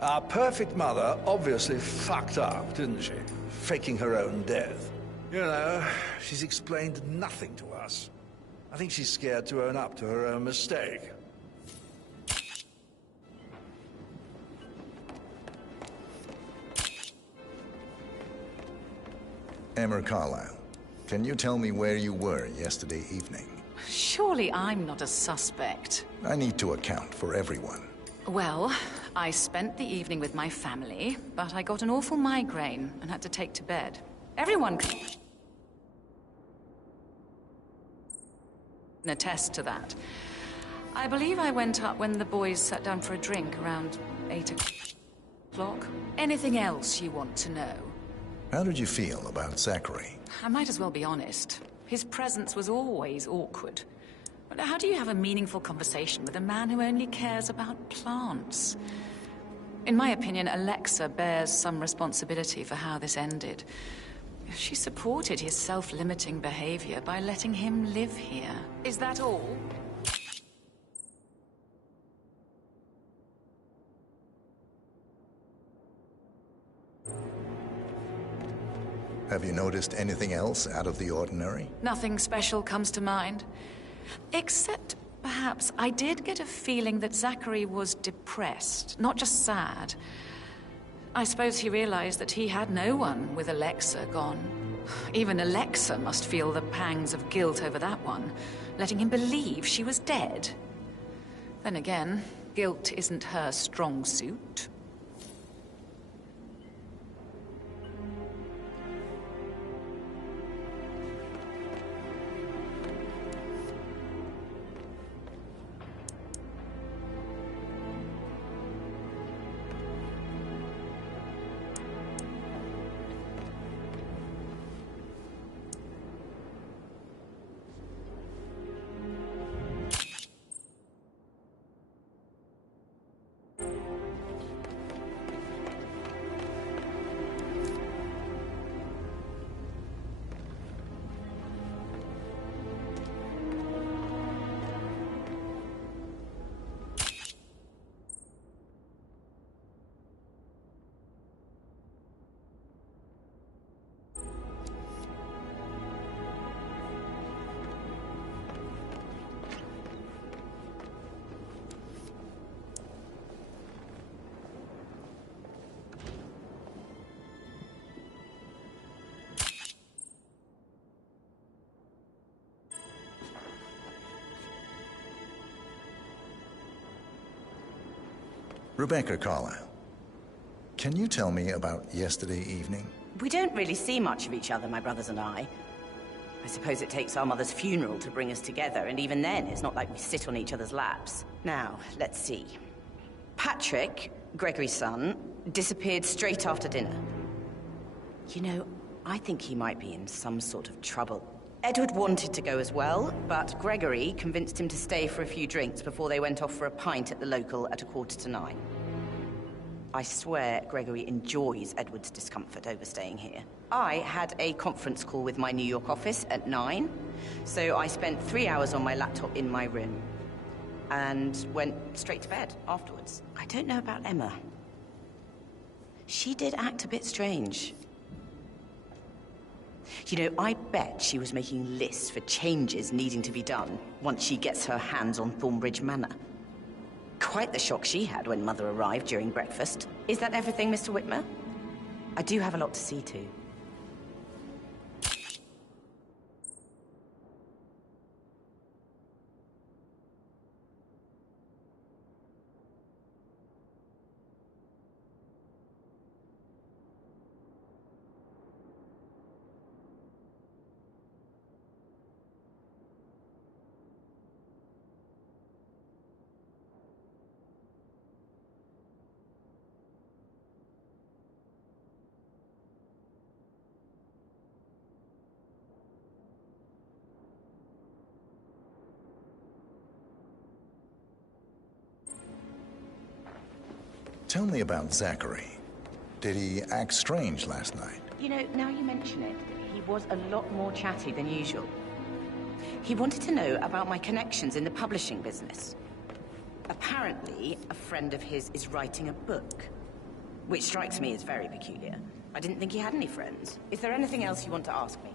Our perfect mother obviously fucked up, didn't she? Faking her own death. You know, she's explained nothing to us. I think she's scared to own up to her own mistake. Emma Carlyle, can you tell me where you were yesterday evening? Surely I'm not a suspect. I need to account for everyone. Well, I spent the evening with my family, but I got an awful migraine and had to take to bed. Everyone can attest to that. I believe I went up when the boys sat down for a drink around 8 o'clock. Anything else you want to know? How did you feel about Zachary? I might as well be honest. His presence was always awkward. But how do you have a meaningful conversation with a man who only cares about plants? In my opinion, Alexa bears some responsibility for how this ended. She supported his self-limiting behavior by letting him live here. Is that all? Have you noticed anything else out of the ordinary? Nothing special comes to mind. Except, perhaps, I did get a feeling that Zachary was depressed, not just sad. I suppose he realized that he had no one with Alexa gone. Even Alexa must feel the pangs of guilt over that one, letting him believe she was dead. Then again, guilt isn't her strong suit. Rebecca Carlyle, can you tell me about yesterday evening? We don't really see much of each other, my brothers and I. I suppose it takes our mother's funeral to bring us together, and even then, it's not like we sit on each other's laps. Now, let's see. Patrick, Gregory's son, disappeared straight after dinner. You know, I think he might be in some sort of trouble. Edward wanted to go as well, but Gregory convinced him to stay for a few drinks before they went off for a pint at the local at 8:45. I swear Gregory enjoys Edward's discomfort over staying here. I had a conference call with my New York office at 9, so I spent 3 hours on my laptop in my room and went straight to bed afterwards. I don't know about Emma. She did act a bit strange. You know, I bet she was making lists for changes needing to be done once she gets her hands on Thornbridge Manor. Quite the shock she had when Mother arrived during breakfast. Is that everything, Mr. Whitmer? I do have a lot to see to. Tell me about Zachary. Did he act strange last night? You know, now you mention it, he was a lot more chatty than usual. He wanted to know about my connections in the publishing business. Apparently, a friend of his is writing a book, which strikes me as very peculiar. I didn't think he had any friends. Is there anything else you want to ask me?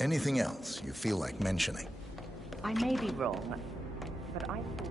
Anything else you feel like mentioning? I may be wrong, but I thought...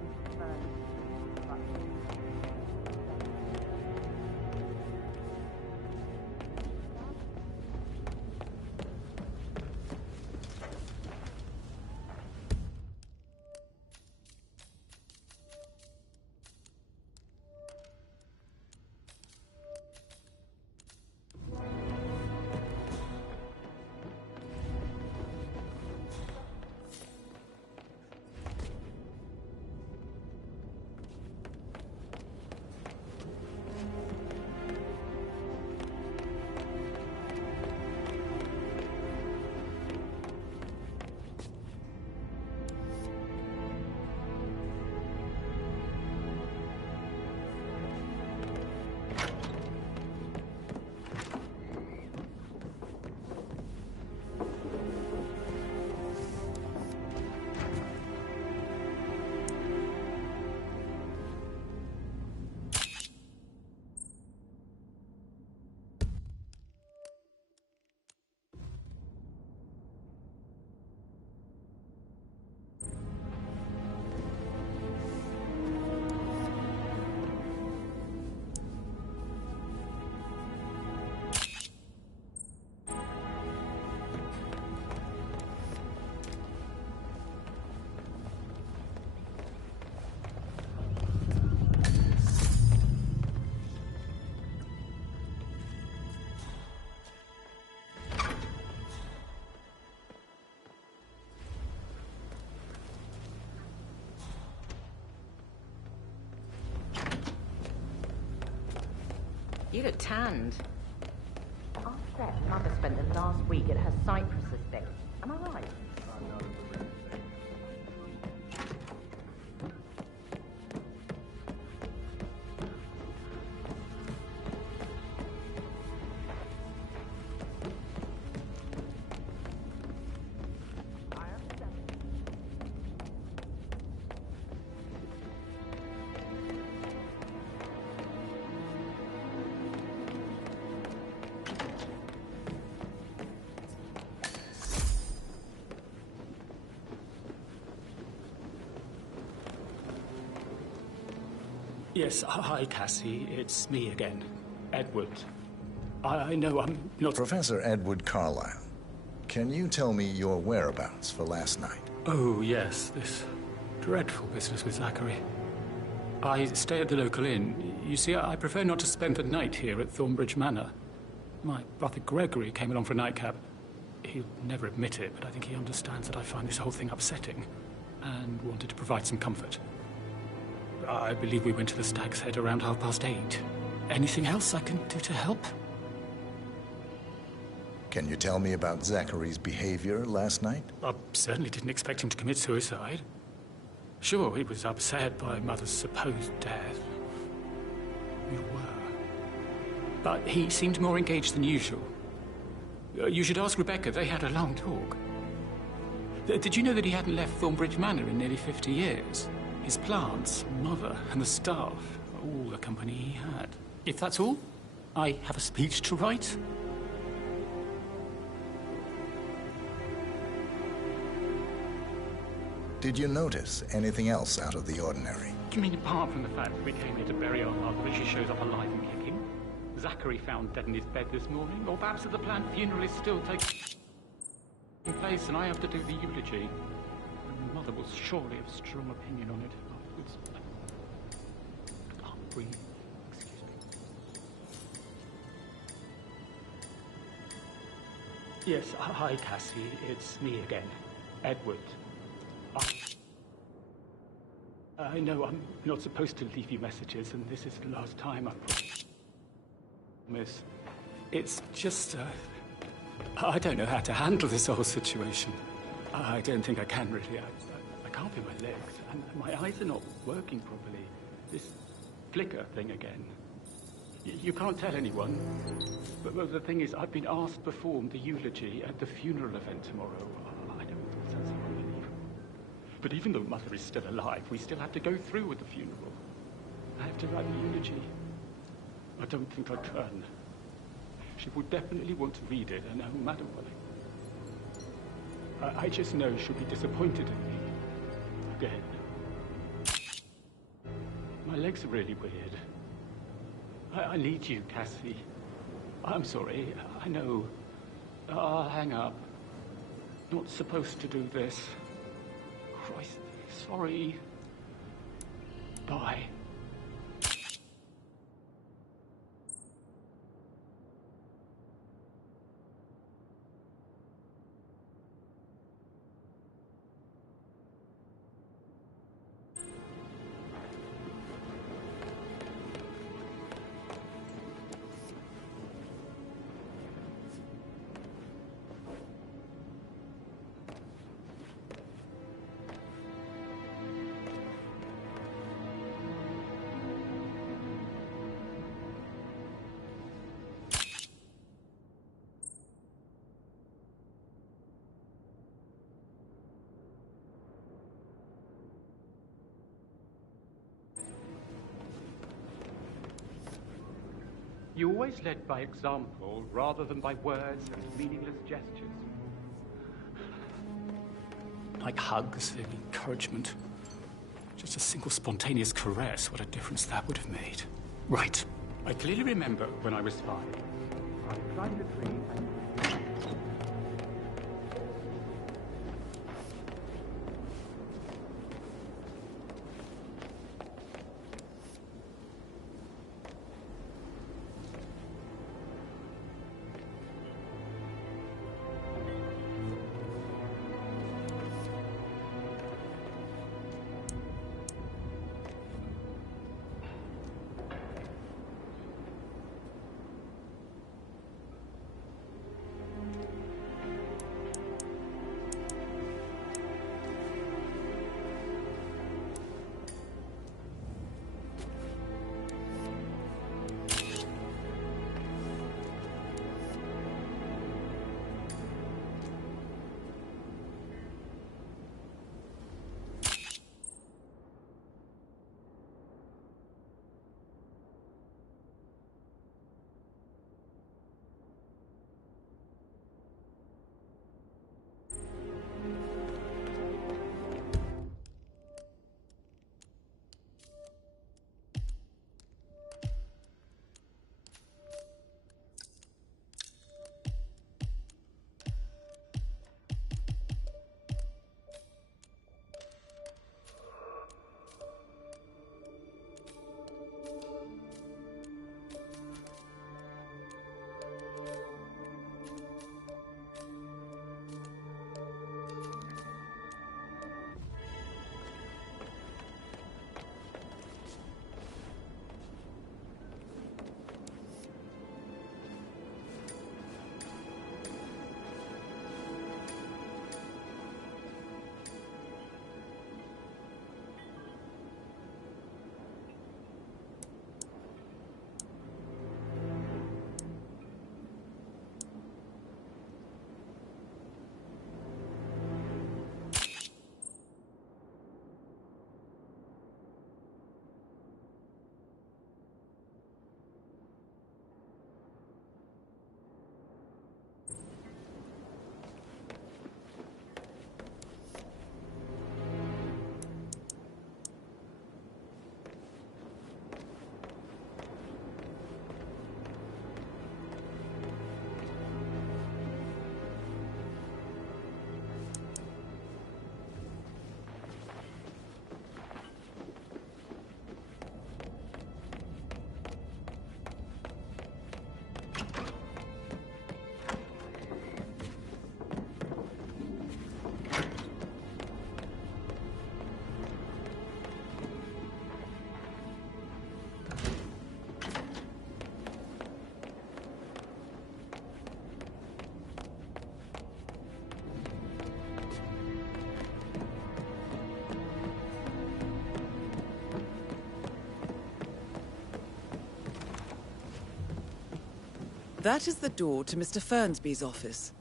You look tanned. Our stepmother spent the last week at her Cyprus estate. Am I right? Yes, hi, Cassie. It's me again. Edward. I know I'm not... Professor Edward Carlyle, can you tell me your whereabouts for last night? Oh, yes, this dreadful business with Zachary. I stay at the local inn. You see, I prefer not to spend the night here at Thornbridge Manor. My brother Gregory came along for a nightcap. He'll never admit it, but I think he understands that I find this whole thing upsetting and wanted to provide some comfort. I believe we went to the Stag's Head around 8:30. Anything else I can do to help? Can you tell me about Zachary's behavior last night? I certainly didn't expect him to commit suicide. Sure, he was upset by Mother's supposed death. You were. But he seemed more engaged than usual. You should ask Rebecca. They had a long talk. Did you know that he hadn't left Thornbridge Manor in nearly 50 years? His plants, Mother, and the staff, all the company he had. If that's all, I have a speech to write. Did you notice anything else out of the ordinary? You mean apart from the fact that we came here to bury our mother and she shows up alive and kicking? Zachary found dead in his bed this morning? Or perhaps that the planned funeral is still taking place and I have to do the eulogy? And Mother will surely have a strong opinion on it afterwards. I can't breathe. Excuse me. Yes, hi, Cassie. It's me again. Edward. I know I'm not supposed to leave you messages, and this is the last time, I promise. It's just, I don't know how to handle this whole situation. I don't think I can, really. I can't feel my legs, and my eyes are not working properly. This flicker thing again. You can't tell anyone, but the thing is, I've been asked to perform the eulogy at the funeral event tomorrow. I know it sounds like unbelievable. But even though Mother is still alive, we still have to go through with the funeral. I have to write the eulogy. I don't think I can. She will definitely want to read it, and no matter what. I just know she'll be disappointed in me. Again. My legs are really weird. I need you, Cassie. I'm sorry. I know. I'll hang up. Not supposed to do this. Christ, sorry. Bye. You always led by example rather than by words and meaningless gestures. Like hugs and encouragement. Just a single spontaneous caress, what a difference that would have made. Right. I clearly remember when I was 5. I climbed a tree and... That is the door to Mr. Fernsby's office.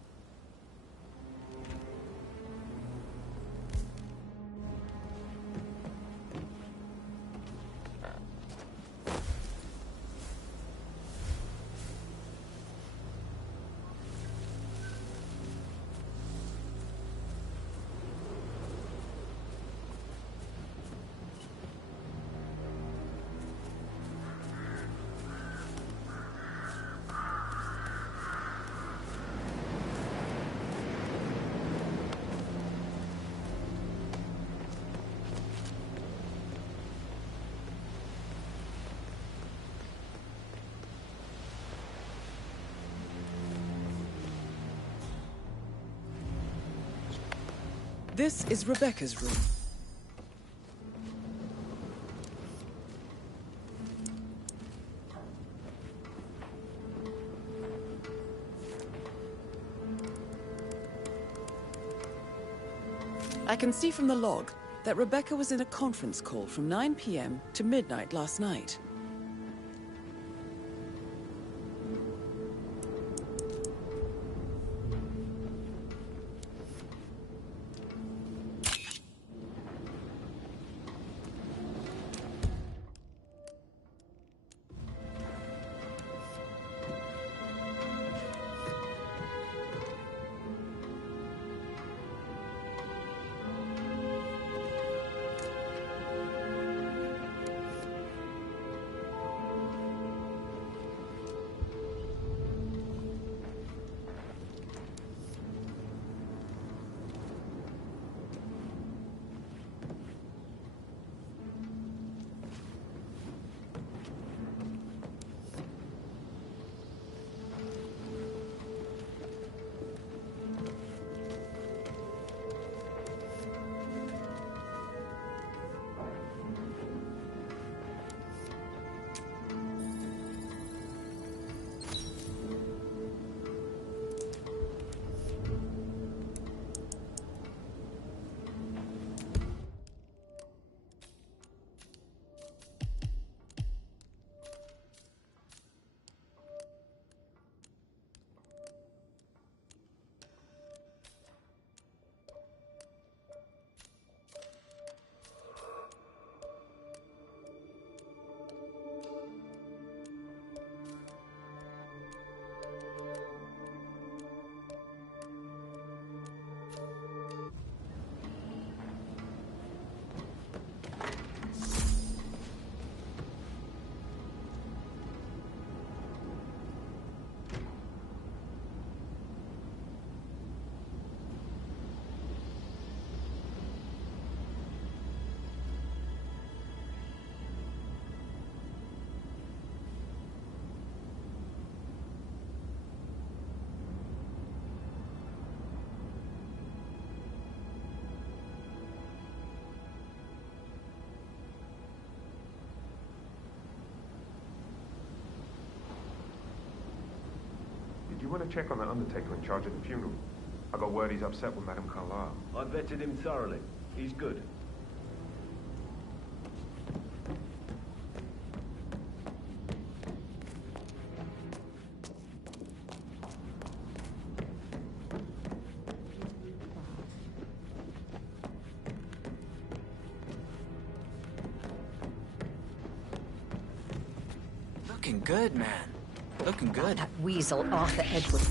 This is Rebecca's room. I can see from the log that Rebecca was in a conference call from 9 p.m. to midnight last night. You want to check on that undertaker in charge of the funeral? I got word he's upset with Madame Carlyle. I vetted him thoroughly. He's good. Looking good, man. Looking good. That weasel, Arthur Edward.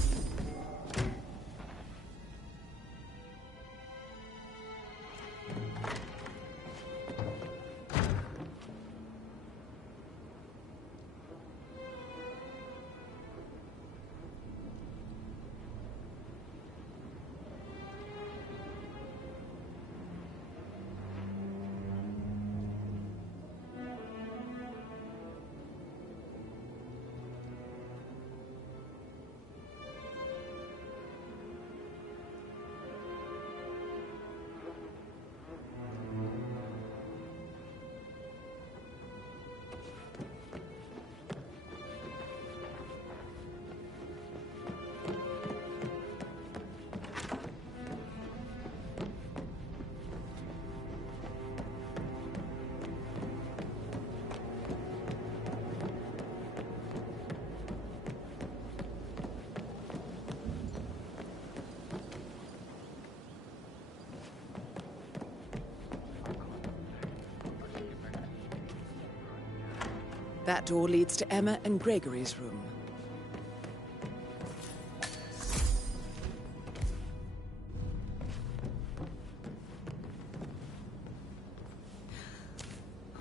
That door leads to Emma and Gregory's room.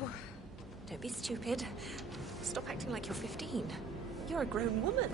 Oh, don't be stupid. Stop acting like you're 15. You're a grown woman.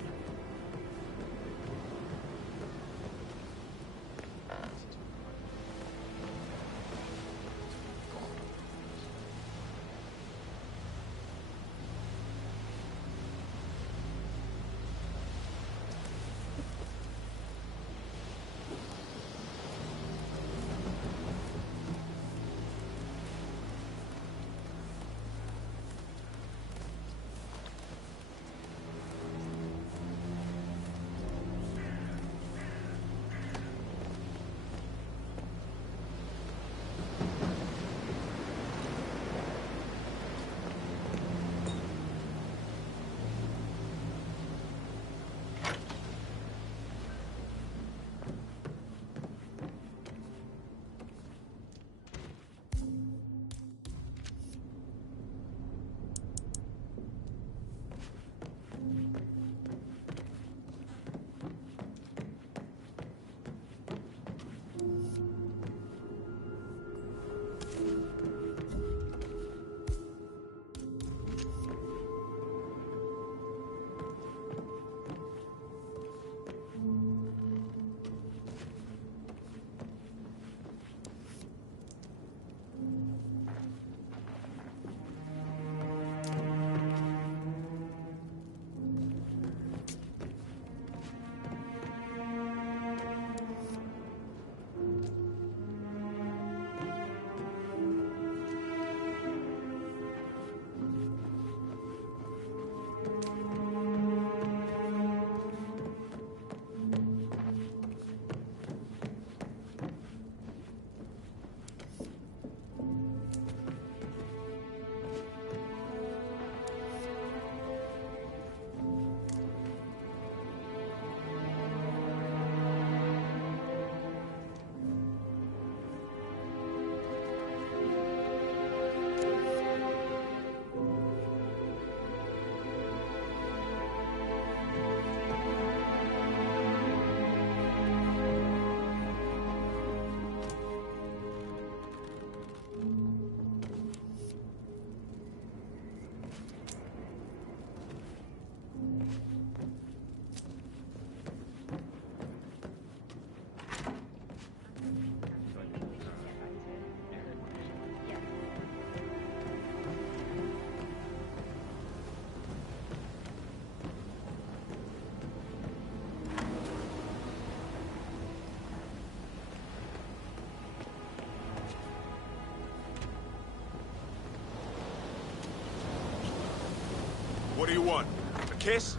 What do you want? A kiss?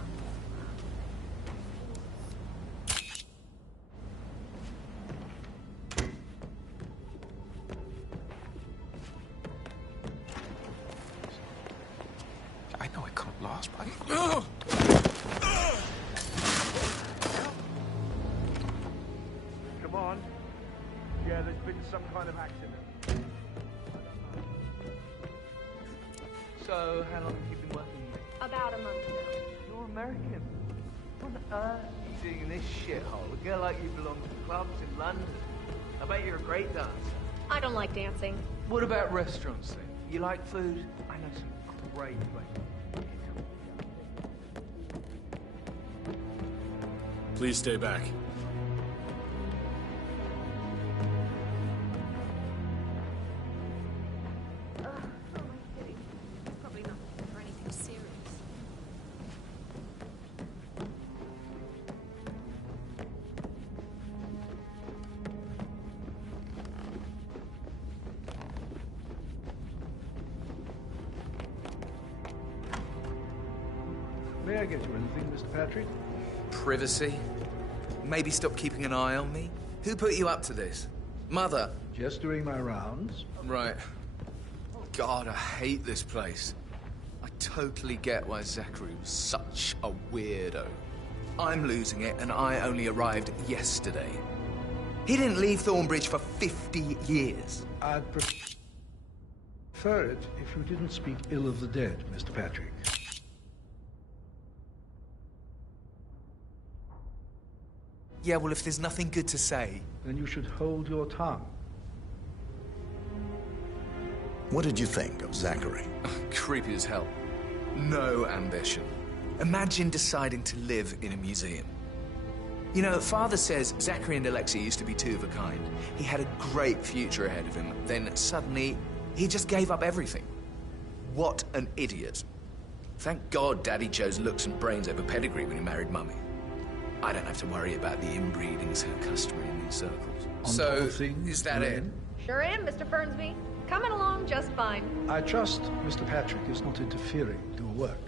I know it can't last, but Come on. Yeah, there's been some kind of accident. So, how long have you been working here? About a month now. You're American. What on earth are you doing in this shithole? A girl like you belongs to clubs in London. I bet you're a great dancer. I don't like dancing. What about restaurants then? You like food? I know some great places. Please stay back. Probably not for anything serious. May I get you anything, Mr. Patrick? Privacy? Maybe stop keeping an eye on me? Who put you up to this? Mother? Just doing my rounds. Right. God, I hate this place. I totally get why Zachary was such a weirdo. I'm losing it, and I only arrived yesterday. He didn't leave Thornbridge for 50 years. I'd prefer it if you didn't speak ill of the dead, Mr. Patrick. Yeah, well, if there's nothing good to say... Then you should hold your tongue. What did you think of Zachary? Creepy as hell. No ambition. Imagine deciding to live in a museum. You know, Father says Zachary and Alexia used to be two of a kind. He had a great future ahead of him. Then suddenly, he just gave up everything. What an idiot. Thank God Daddy chose looks and brains over pedigree when he married Mummy. I don't have to worry about the inbreeding so customary in these circles. So, is that it? Sure am, Mr. Fernsby. Coming along just fine. I trust Mr. Patrick is not interfering with your work.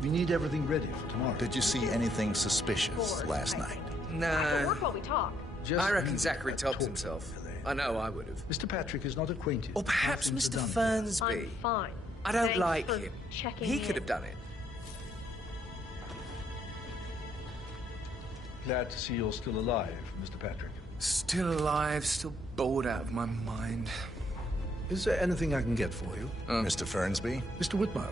We need everything ready for tomorrow. Did you see anything suspicious last night? We'll work while we talk. I reckon Zachary topped himself. I know I would have. Mr. Patrick is not acquainted. Or perhaps Mr. Fernsby. I'm fine. I don't Thanks like for him. checking He in. could have done it. Glad to see you're still alive, Mr. Patrick. Still alive, still bored out of my mind. Is there anything I can get for you? Mr. Fernsby? Mr. Whitmer.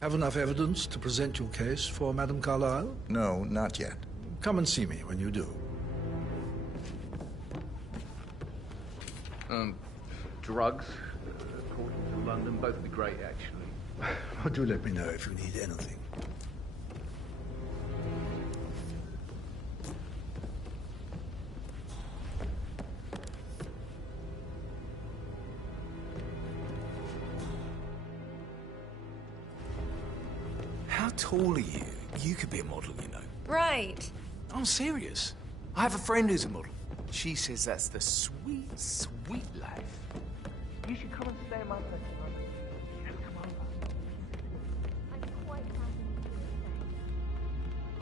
Have enough evidence to present your case for Madame Carlyle? No, not yet. Come and see me when you do. Drugs, according to London, both would be great, actually. Well, do let me know if you need anything. How tall are you? You could be a model, you know. Right. I'm serious. I have a friend who's a model. She says that's the sweet, sweet life. You should come and stay in my place, brother. You should come over. I'm quite happy to do the same.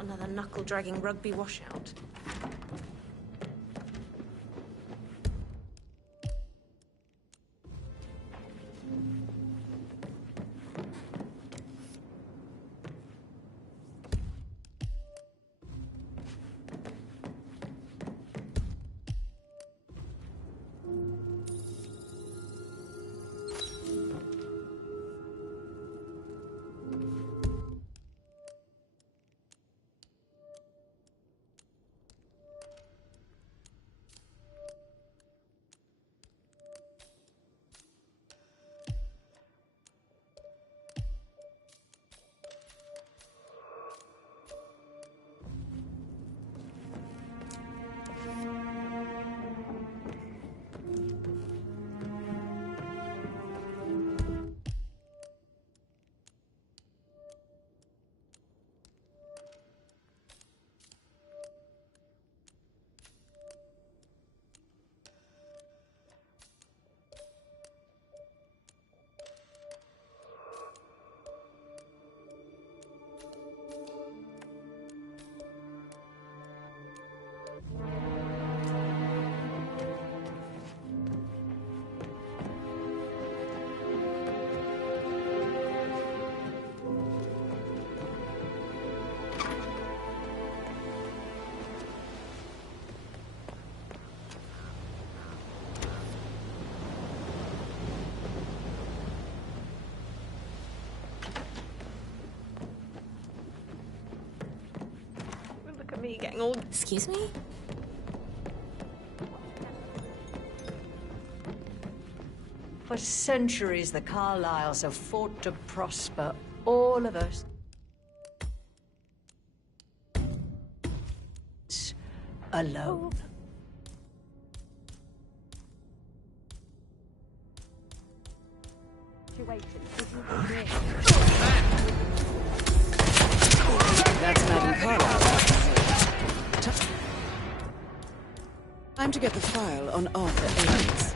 Not another knuckle-dragging rugby washout. Me getting old. Excuse me? For centuries, the Carlyles have fought to prosper all of us. Alone. That's Madame Carlyle. Time to get the file on Arthur Ames.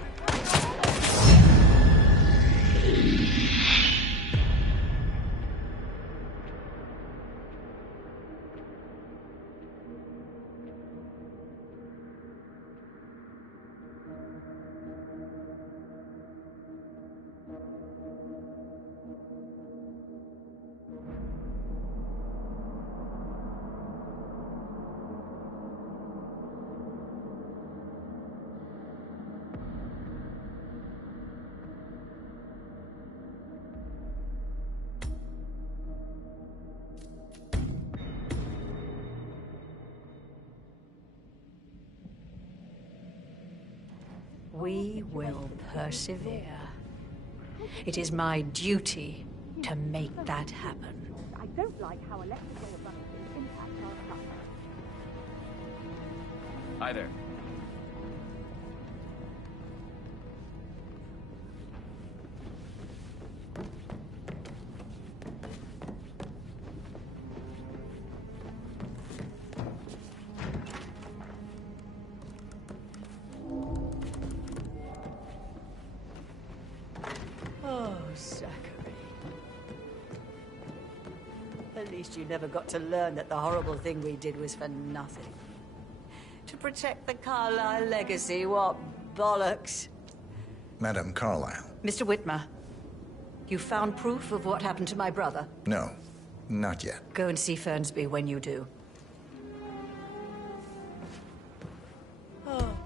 We will persevere. It is my duty to make that happen. I don't like how electric way of running things impacts our customers. Hi there. Oh, Zachary. At least you never got to learn that the horrible thing we did was for nothing. To protect the Carlyle legacy, what bollocks. Madame Carlyle. Mr. Whitmer, you found proof of what happened to my brother? No, not yet. Go and see Fernsby when you do. Oh.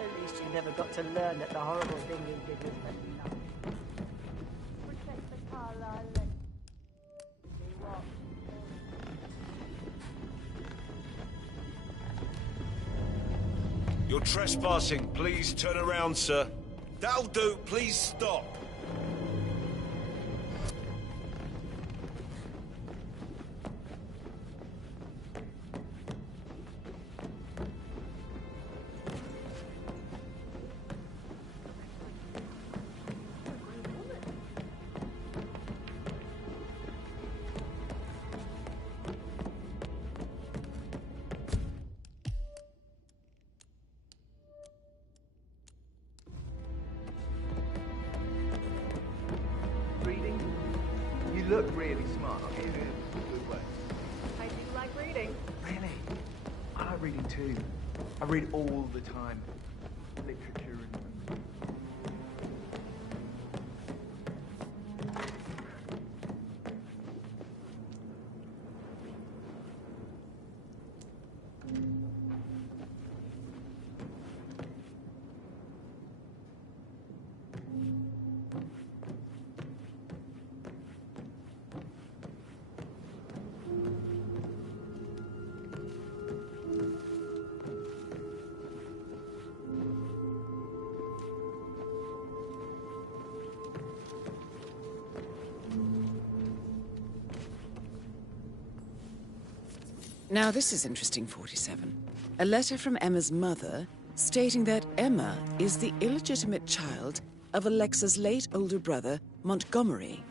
At least you never got to learn that the horrible thing we did was for nothing. Protect the Carlyle legacy. You're trespassing. Please turn around, sir. That'll do. Please stop. Reading? You look really smart. I'll give you a good way. I do like reading. Really? I like reading too. I read all the time. Literature and... Now this is interesting, 47. A letter from Emma's mother stating that Emma is the illegitimate child of Alexa's late older brother, Montgomery.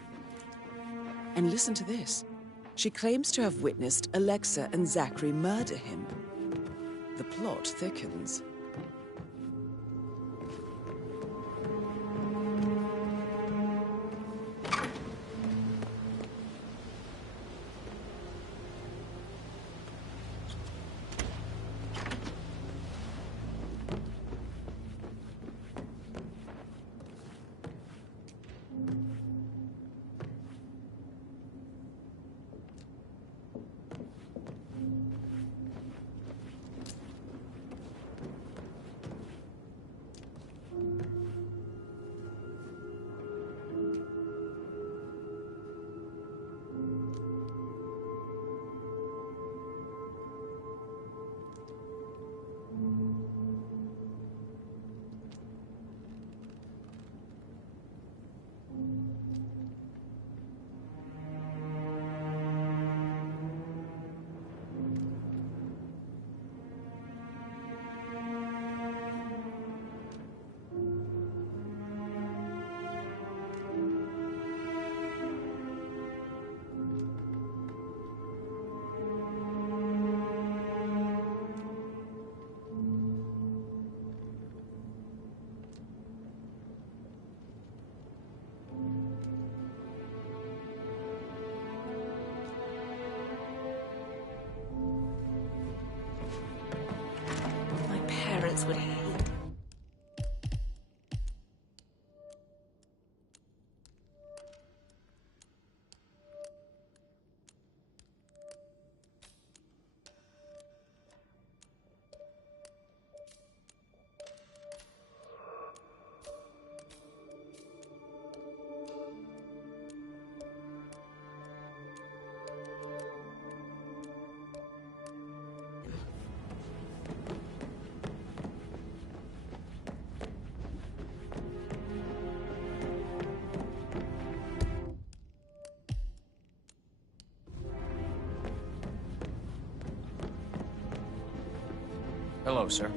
And listen to this. She claims to have witnessed Alexa and Zachary murder him. The plot thickens. Parents would hate. Hello, sir.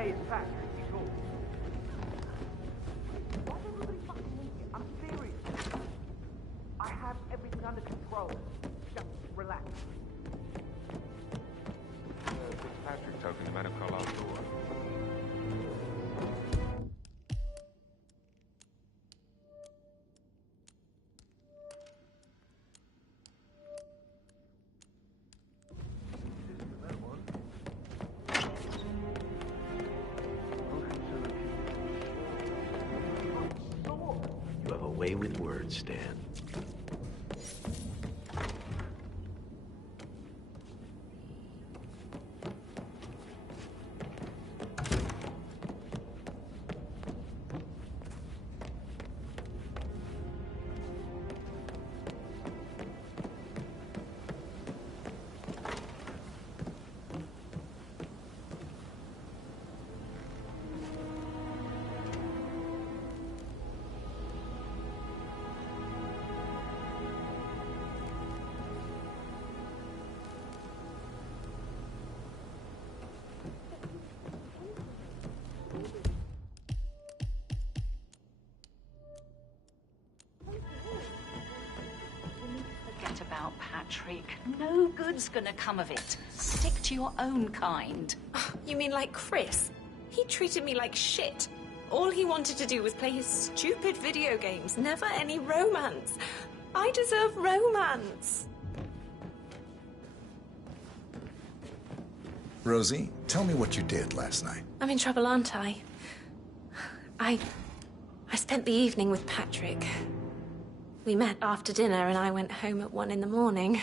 Hey, it's Patrick. You cool? Why does everybody fucking need you? I'm serious. I have everything under control. Just relax. Fitzpatrick talking to Madame Carlisle's daughter. You have a way with words, Stan. Forget about Patrick. No good's gonna come of it. Stick to your own kind. You mean like Chris? He treated me like shit. All he wanted to do was play his stupid video games, never any romance. I deserve romance. Rosie, tell me what you did last night. I'm in trouble, aren't I? I spent the evening with Patrick. We met after dinner and I went home at 1 in the morning.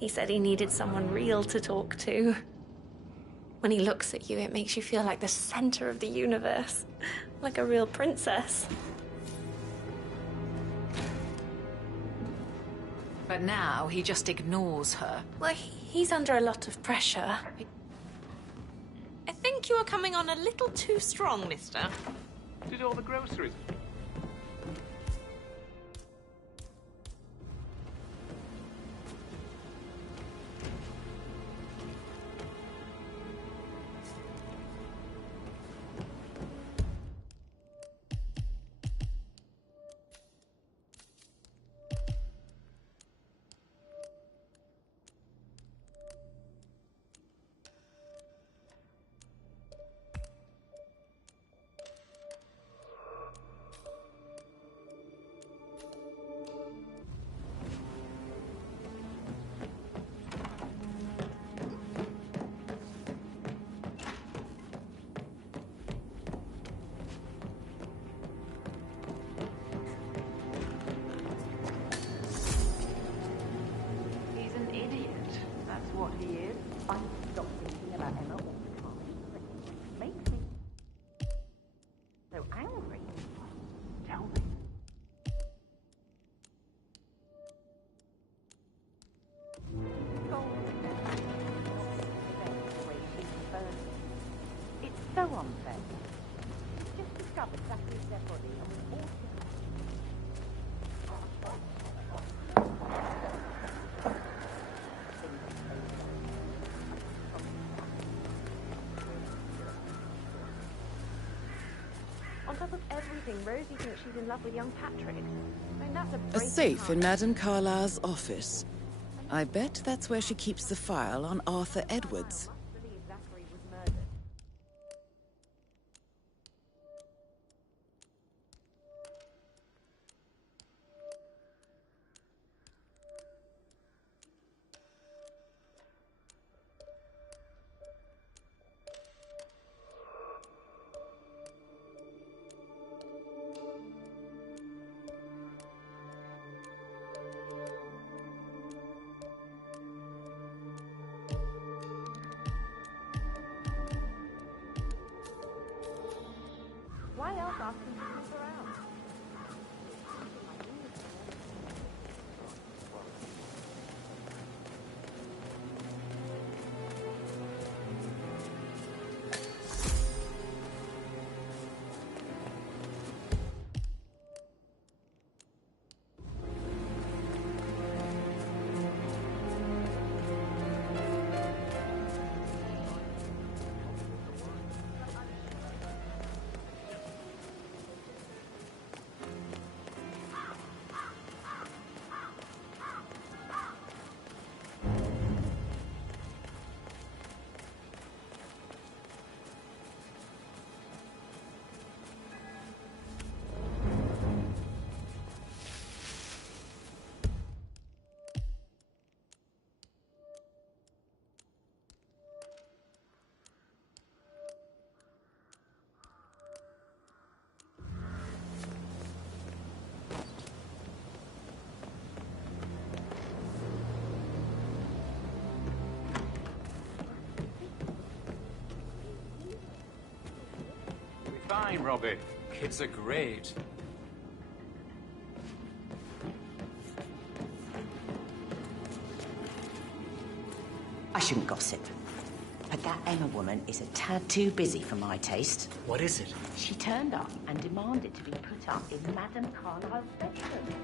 He said he needed someone real to talk to. When he looks at you, it makes you feel like the center of the universe. Like a real princess. But now he just ignores her. Well, he's under a lot of pressure. I think you are coming on a little too strong, mister. Did all the groceries. What he is. I stop thinking about Emma all the time. It makes me so angry. Tell me. It's so unfair. She's just discovered Zachary's dead body and we're all on top of everything, Rosie thinks she's in love with young Patrick. I mean, that's A safe in Madame Carlisle's office. I bet that's where she keeps the file on Arthur Edwards. Why else ask him to snoop around? fine, Robbie. Kids are great. I shouldn't gossip, but that Emma woman is a tad too busy for my taste. What is it? She turned up and demanded to be put up in Madame Carlyle's bedroom.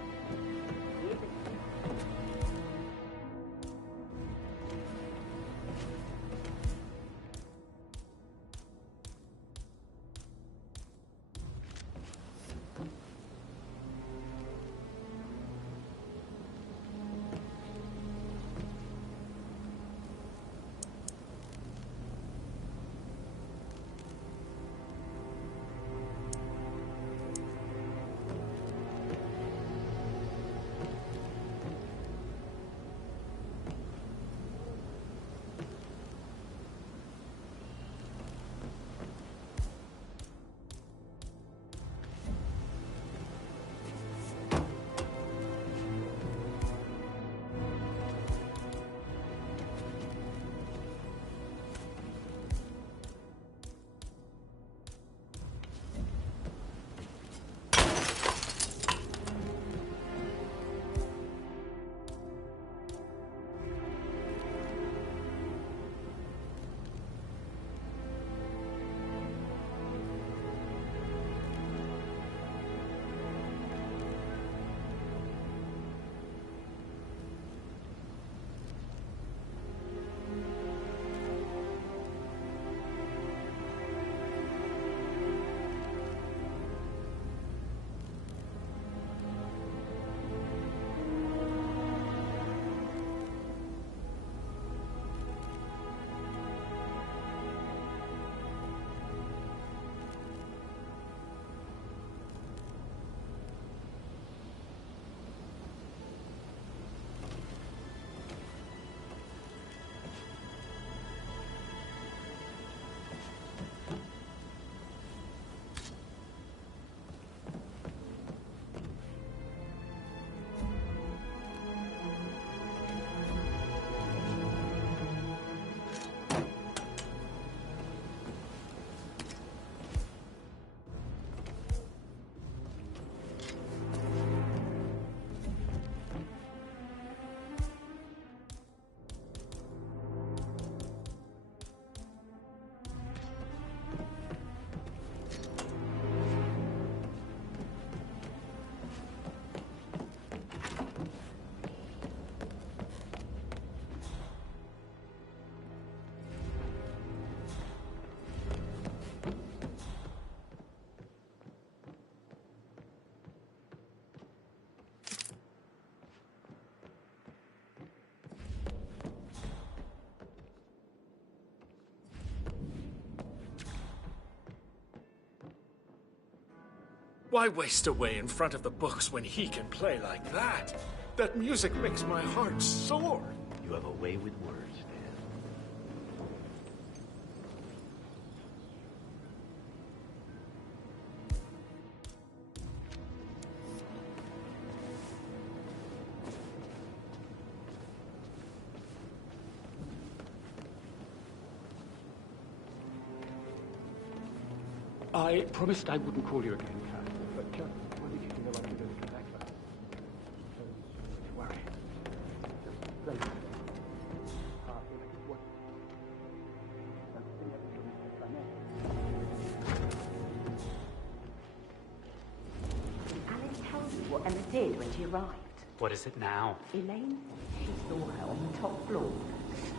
Why waste away in front of the books when he can play like that? That music makes my heart soar. You have a way with words, Dan. I promised I wouldn't call you again, Kat, but just wanted you to know I did a little extra. So, don't worry. Just don't. What? Alice tell you what Emma did when she arrived? What is it now? Elaine said she saw her on the top floor,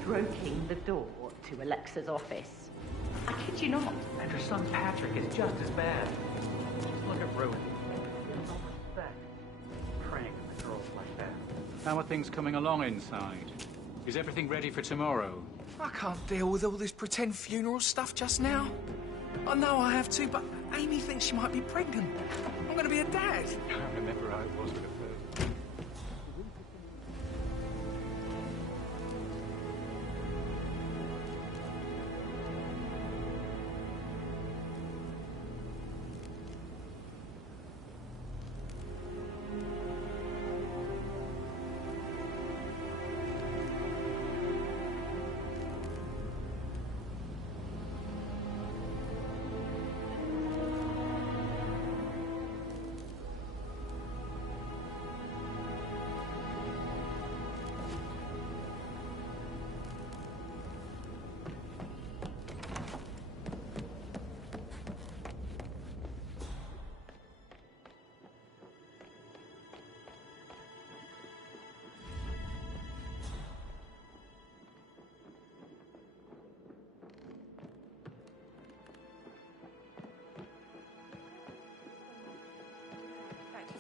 stroking the door to Alexa's office. I kid you not. And her son Patrick is just as bad. Just look at Ruin. There's no respect. Praying for girls like that. How are things coming along inside? Is everything ready for tomorrow? I can't deal with all this pretend funeral stuff just now. I know I have to, but Amy thinks she might be pregnant. I'm going to be a dad. I remember how it was with the first.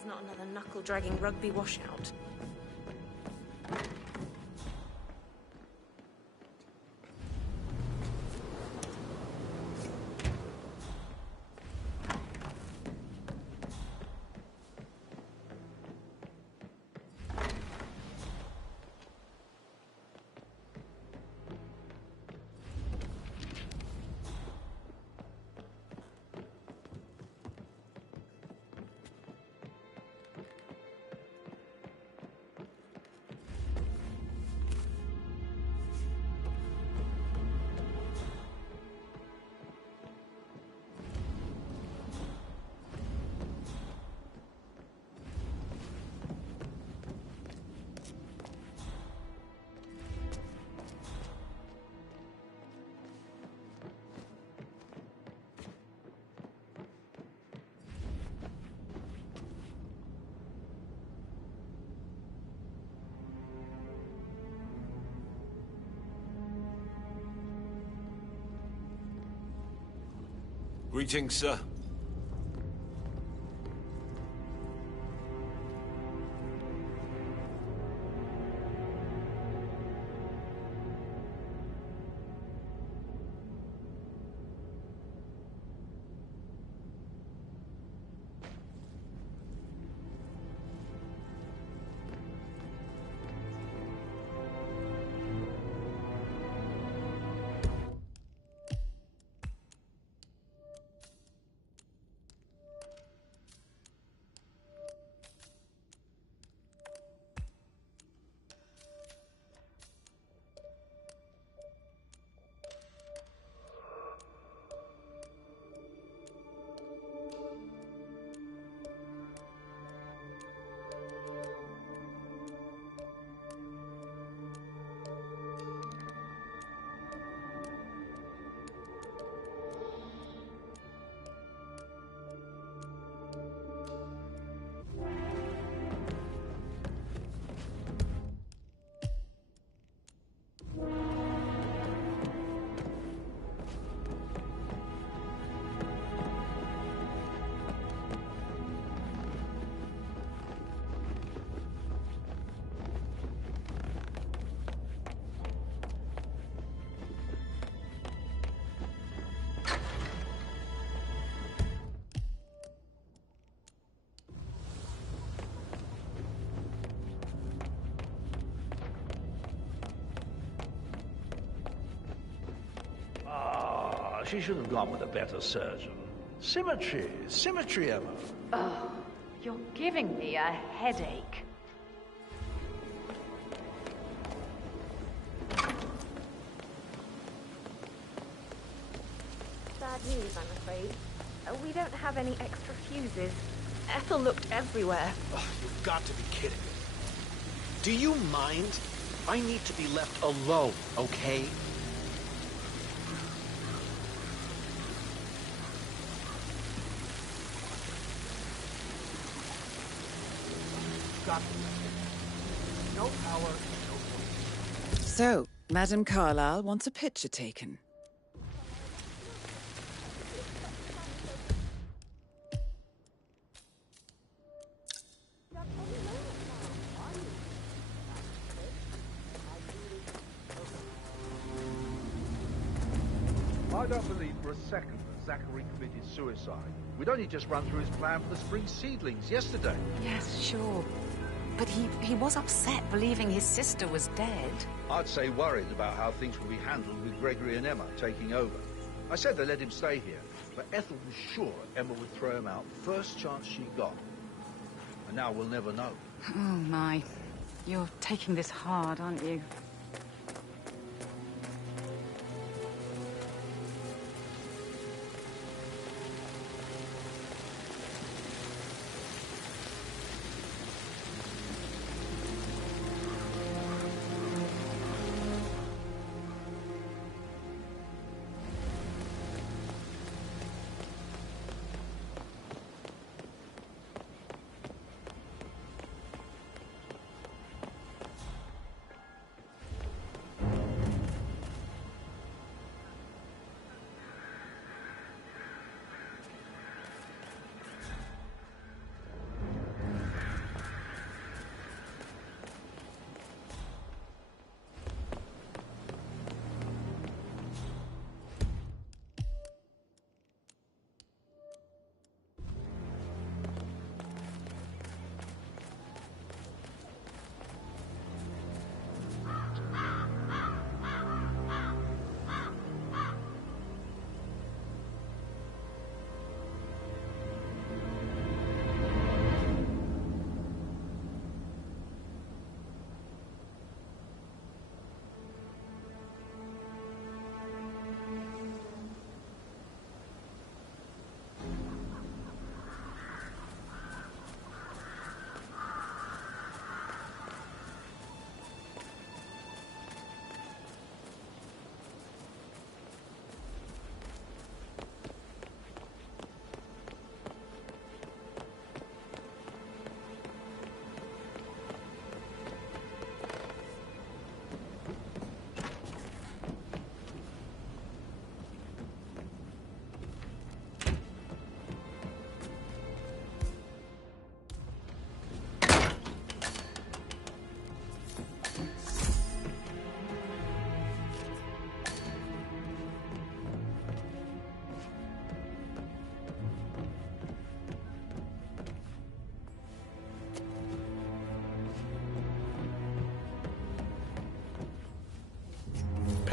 is not another knuckle-dragging rugby washout. Greetings, sir. She should have gone with a better surgeon. Symmetry. Symmetry, Emma. Oh, you're giving me a headache. Bad news, I'm afraid. We don't have any extra fuses. Ethel looked everywhere. Oh, you've got to be kidding me. Do you mind? I need to be left alone, okay? No power, no point. So, Madame Carlyle wants a picture taken. I don't believe for a second that Zachary committed suicide. We'd only just run through his plan for the spring seedlings yesterday. Yes, sure. But he was upset believing his sister was dead. I'd say worried about how things would be handled with Gregory and Emma taking over. I said they let him stay here, but Ethel was sure Emma would throw him out first chance she got. And now we'll never know. Oh, my. You're taking this hard, aren't you?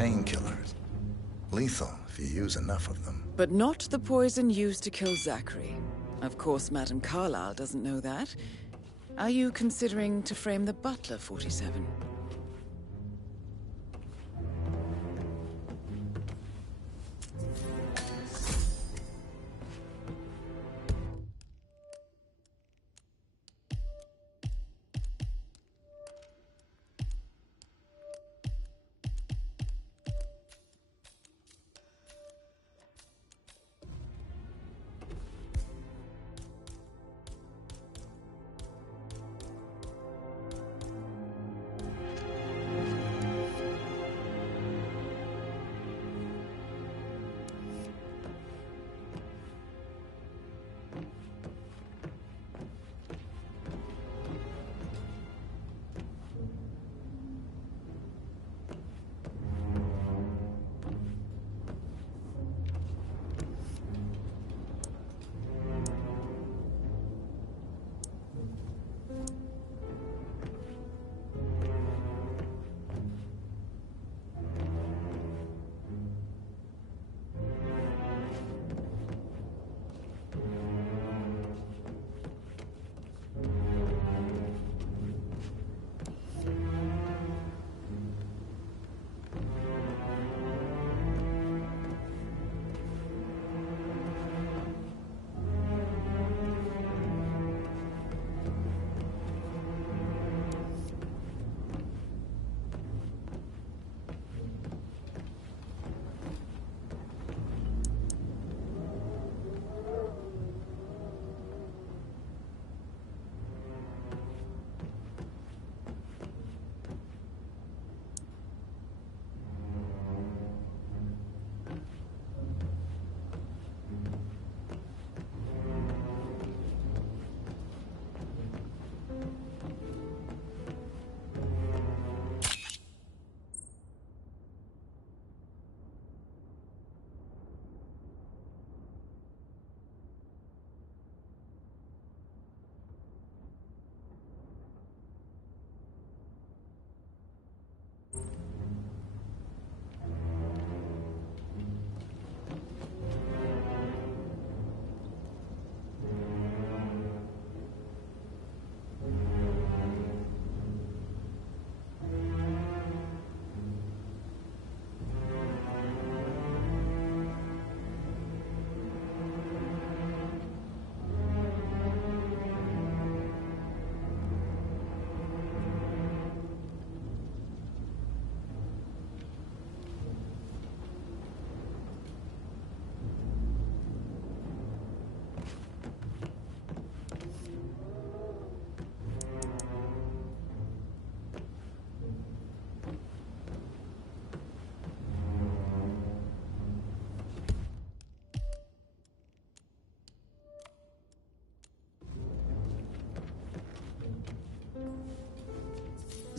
painkillers. Lethal if you use enough of them. But not the poison used to kill Zachary. Of course, Madame Carlyle doesn't know that. Are you considering to frame the butler, 47?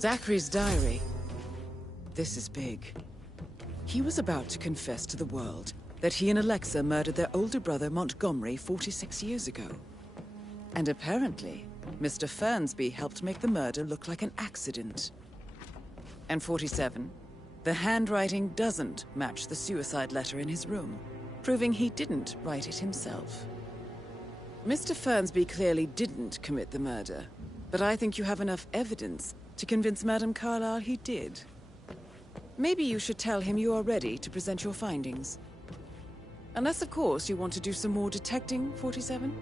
Zachary's diary. This is big. He was about to confess to the world that he and Alexa murdered their older brother Montgomery 46 years ago. And apparently, Mr. Fernsby helped make the murder look like an accident. And 47, the handwriting doesn't match the suicide letter in his room, proving he didn't write it himself. Mr. Fernsby clearly didn't commit the murder, but I think you have enough evidence to convince Madame Carlyle he did. Maybe you should tell him you are ready to present your findings. Unless, of course, you want to do some more detecting, 47?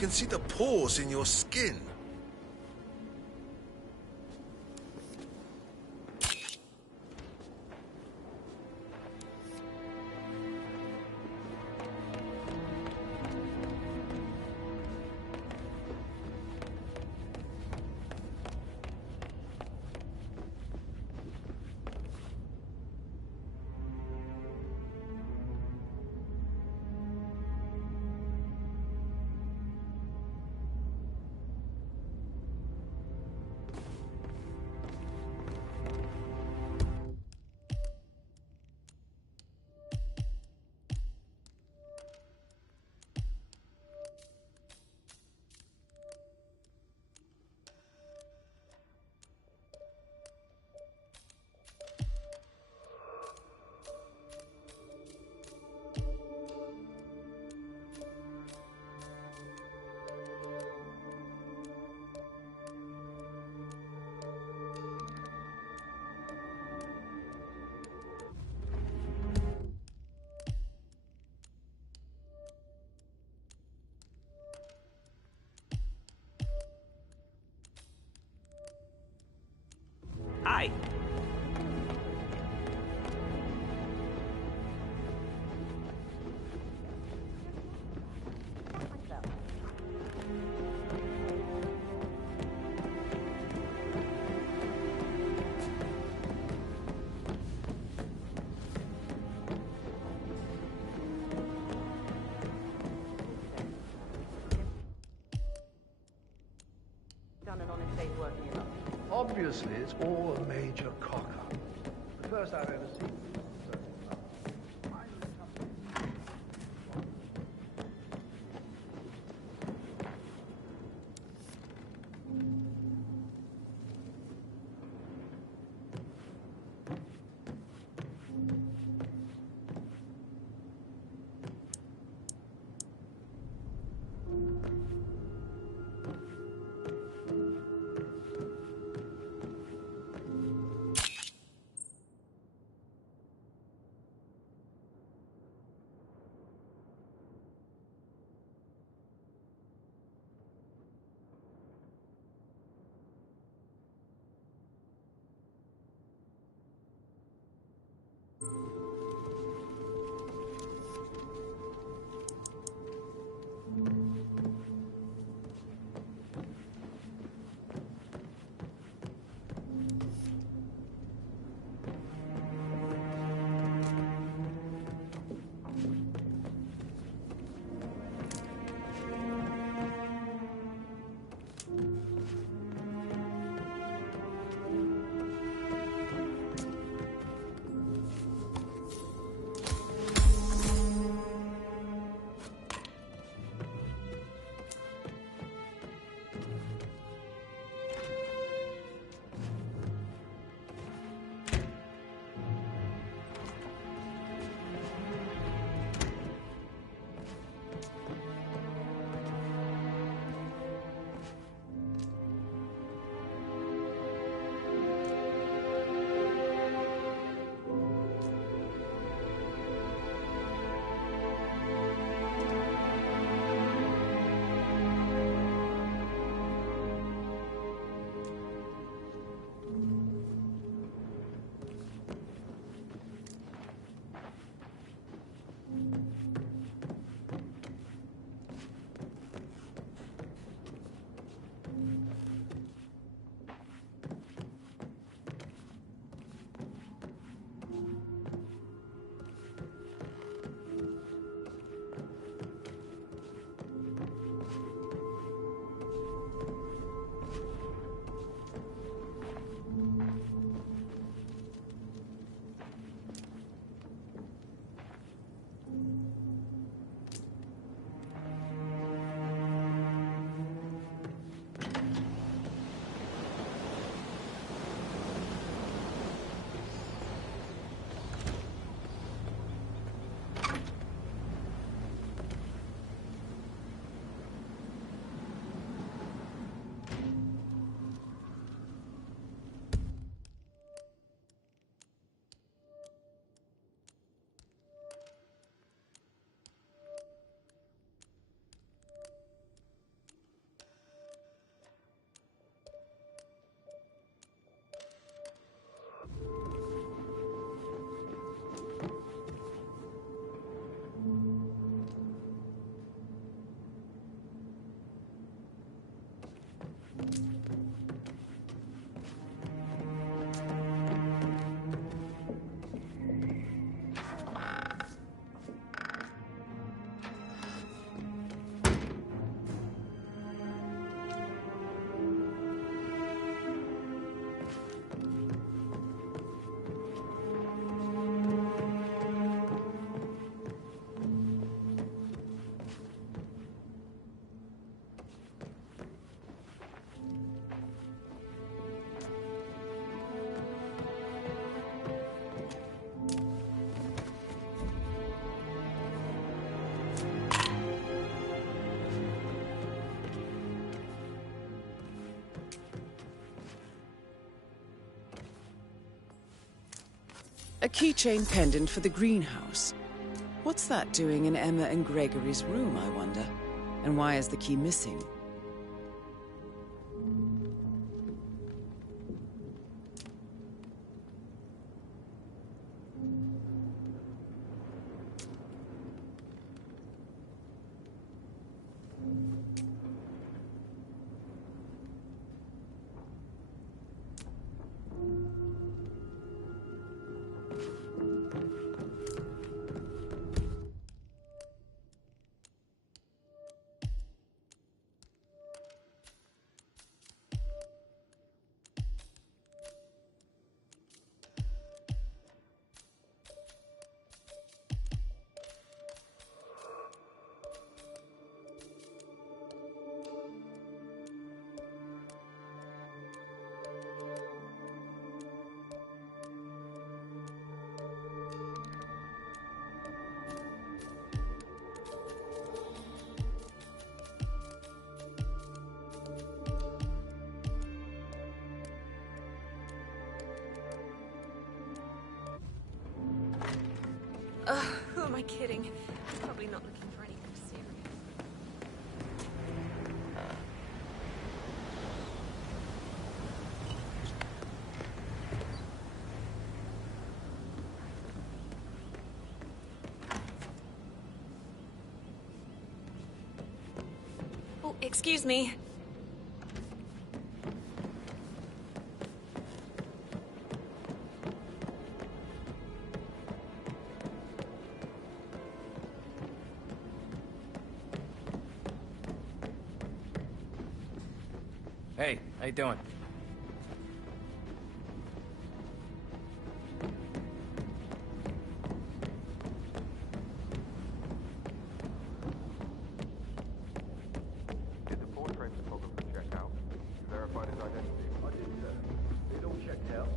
can see the pores in your skin. Hi. Done an honest day's work in your life. Obviously, it's all a major cock-up. The first I've ever seen. A keychain pendant for the greenhouse. What's that doing in Emma and Gregory's room, I wonder? And why is the key missing? Who am I kidding? Probably not looking for anything serious. Oh, excuse me. Hey, how you doing? Did the portrait photographer check out? You verified his identity? I did, sir. It all checked out.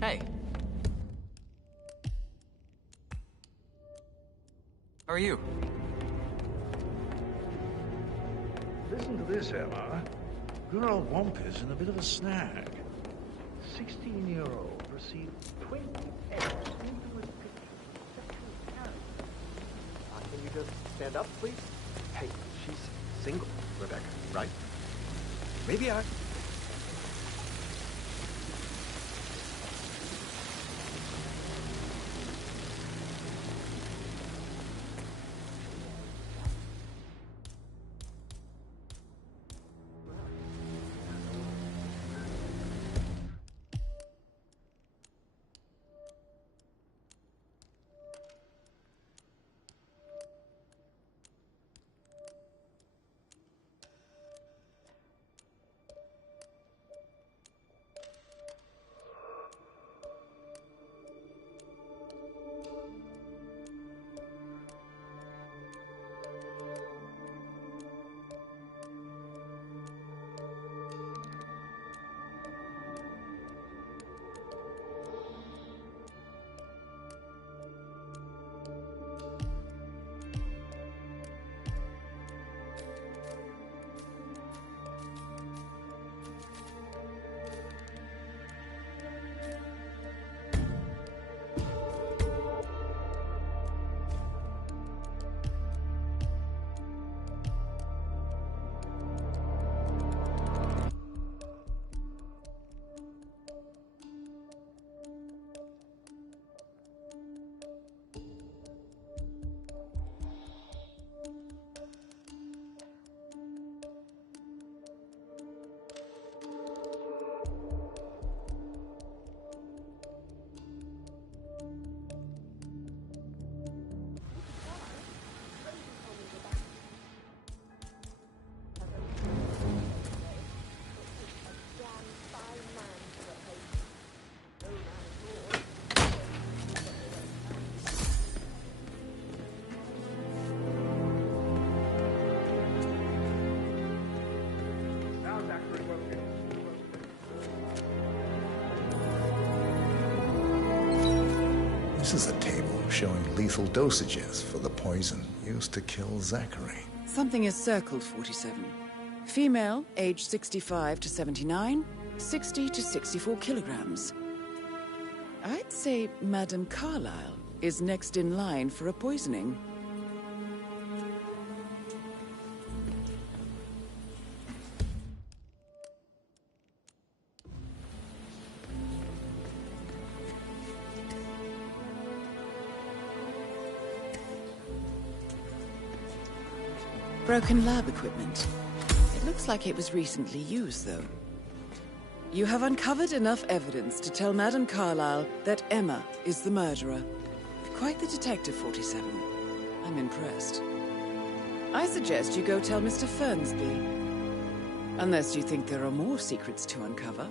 Hey. How are you? Listen to this, Emma. Good old Wampus in a bit of a snag. 16-year-old received 20 intimate pictures of sexual character. Can you just stand up, please? Hey, she's single, Rebecca, right? Maybe I... This is a table showing lethal dosages for the poison used to kill Zachary. Something is circled 47. Female, age 65 to 79. 60 to 64 kilograms. I'd say Madame Carlyle is next in line for a poisoning. Broken lab equipment. It looks like it was recently used, though. You have uncovered enough evidence to tell Madame Carlyle that Emma is the murderer. Quite the detective, 47. I'm impressed. I suggest you go tell Mr. Fernsby. Unless you think there are more secrets to uncover.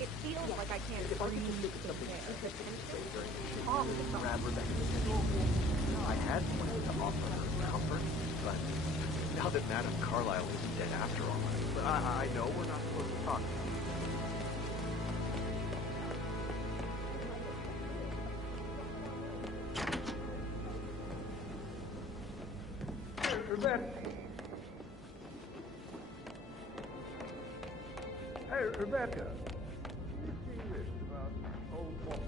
It feels like I can't breathe. I had wanted to offer her comfort, but now that Madame Carlyle isn't dead after all, I know we're not supposed to talk. Hey, Rebecca. You see this about old Walt?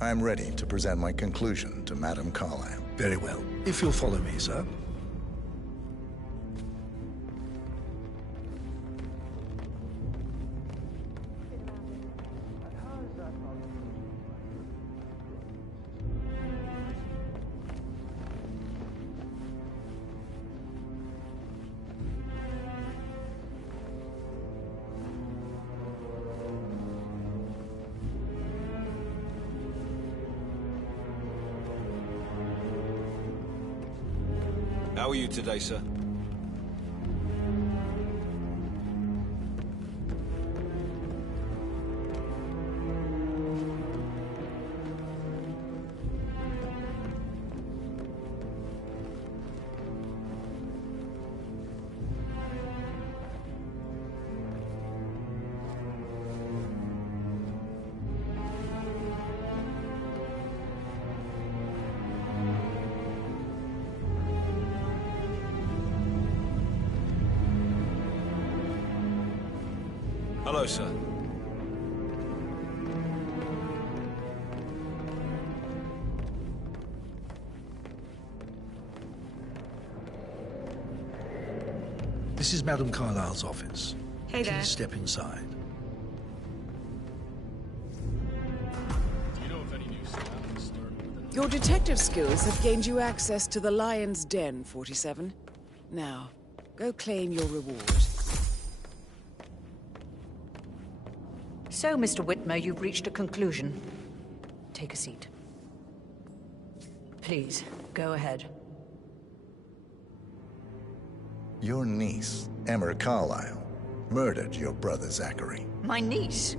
I'm ready to present my conclusion to Madame Carlyle. Very well. If you'll follow me, sir. How are you today, sir? Hello, sir. This is Madame Carlyle's office. Hey there. Please step inside. Your detective skills have gained you access to the Lion's Den, 47. Now, go claim your reward. So, Mr. Whitmer, you've reached a conclusion. Take a seat. Please, go ahead. Your niece, Emma Carlyle, murdered your brother Zachary. My niece?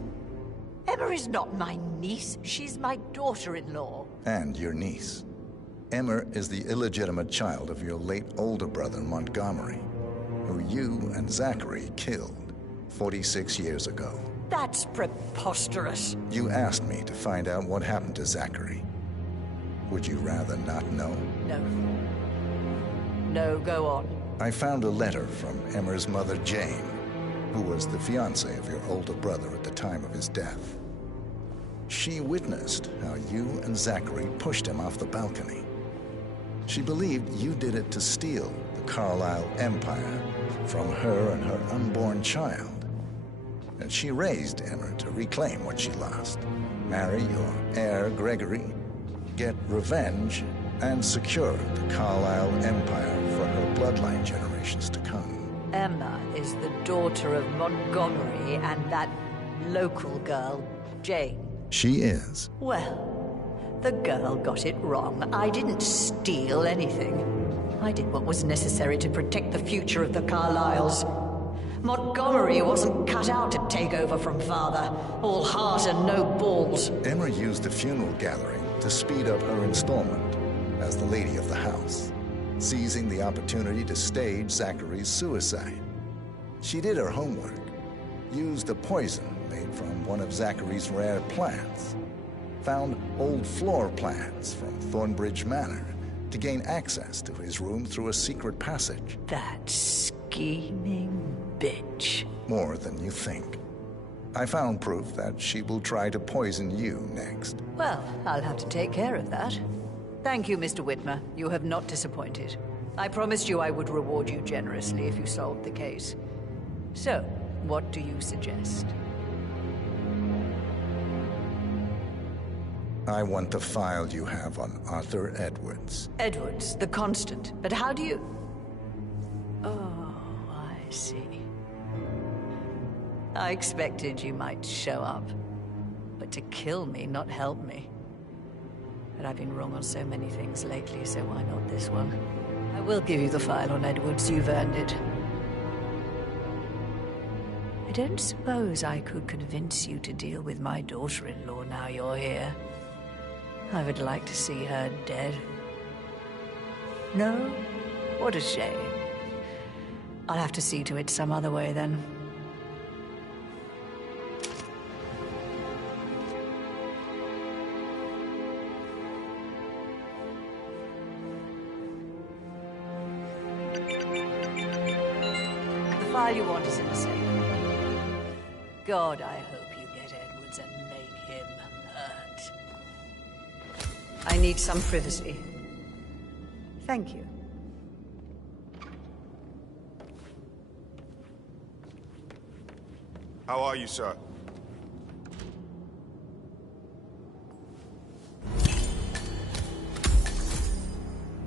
Emma is not my niece. She's my daughter-in-law. And your niece. Emma is the illegitimate child of your late older brother Montgomery, who you and Zachary killed 46 years ago. That's preposterous. You asked me to find out what happened to Zachary. Would you rather not know? No. No, go on. I found a letter from Emma's mother, Jane, who was the fiancée of your older brother at the time of his death. She witnessed how you and Zachary pushed him off the balcony. She believed you did it to steal the Carlyle empire from her and her unborn child. And she raised Emma to reclaim what she lost. Marry your heir, Gregory, get revenge, and secure the Carlyle empire for her bloodline generations to come. Emma is the daughter of Montgomery and that local girl, Jane. She is. Well, The girl got it wrong. I didn't steal anything. I did what was necessary to protect the future of the Carlyles. Montgomery wasn't cut out to take over from Father. All heart and no balls. Emma used the funeral gathering to speed up her installment as the lady of the house, seizing the opportunity to stage Zachary's suicide. She did her homework, used a poison made from one of Zachary's rare plants, found old floor plans from Thornbridge Manor to gain access to his room through a secret passage. That scheming bitch. More than you think. I found proof that she will try to poison you next. Well, I'll have to take care of that. Thank you, Mr. Whitmer. You have not disappointed. I promised you I would reward you generously if you solved the case. So, what do you suggest? I want the file you have on Arthur Edwards. Edwards, the Constant. But how do you... Oh, I see. I expected you might show up. But to kill me, not help me. But I've been wrong on so many things lately, so why not this one? I will give you the file on Edwards. You've earned it. I don't suppose I could convince you to deal with my daughter-in-law now you're here. I would like to see her dead. No? What a shame. I'll have to see to it some other way, then. The file you want is in the safe. God, I hope you get Edwards and make him hurt. I need some privacy. Thank you. How are you, sir?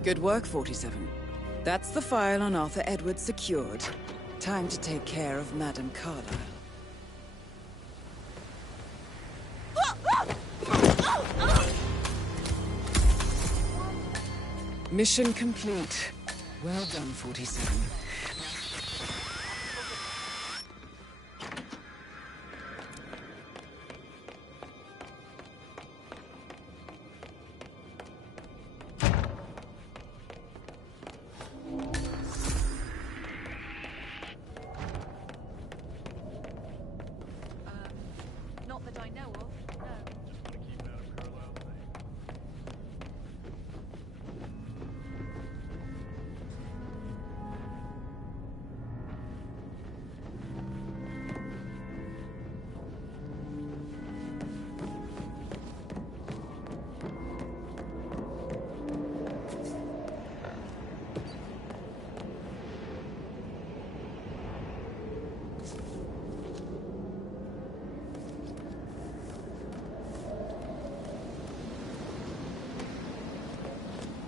Good work, 47. That's the file on Arthur Edwards secured. Time to take care of Madame Carlyle. Mission complete. Well done, 47. Not that I know of, no.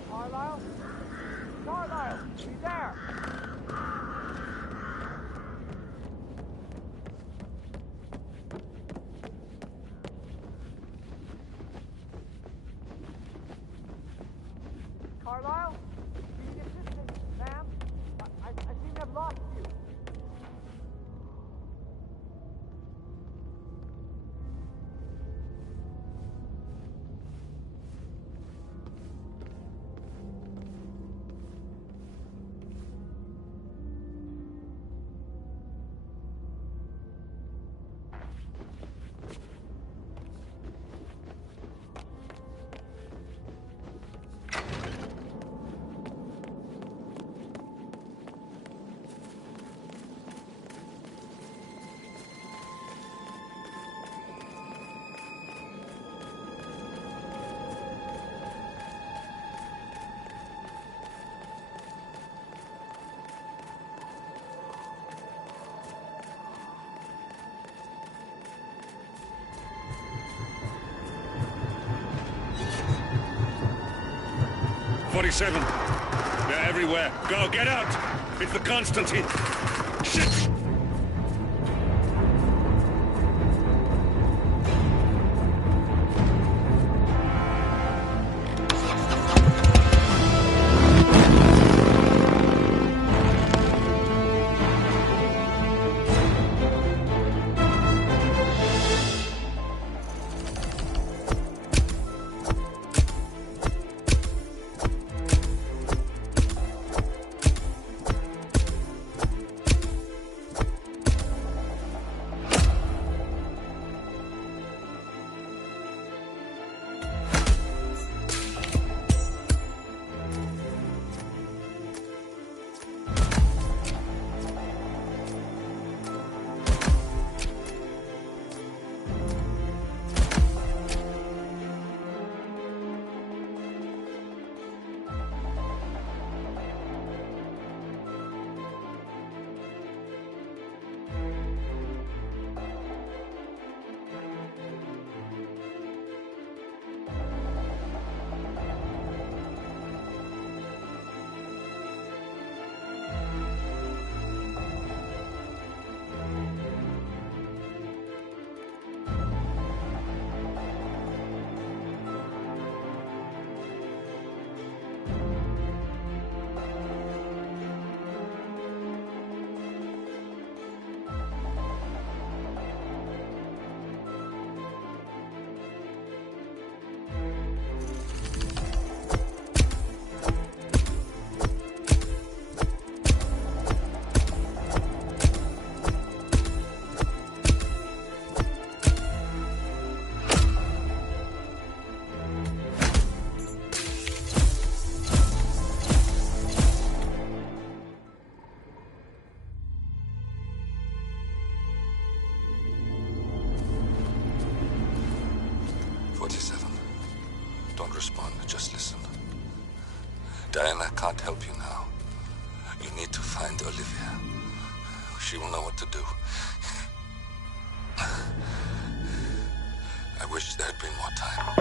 Carlyle? Carlyle, you there? Carlyle? Do you need assistance, ma'am? I seem to have lost you. .47. They're everywhere. Go, get out! It's the Constantine. Shit! Diana can't help you now. You need to find Olivia. She will know what to do. I wish there had been more time.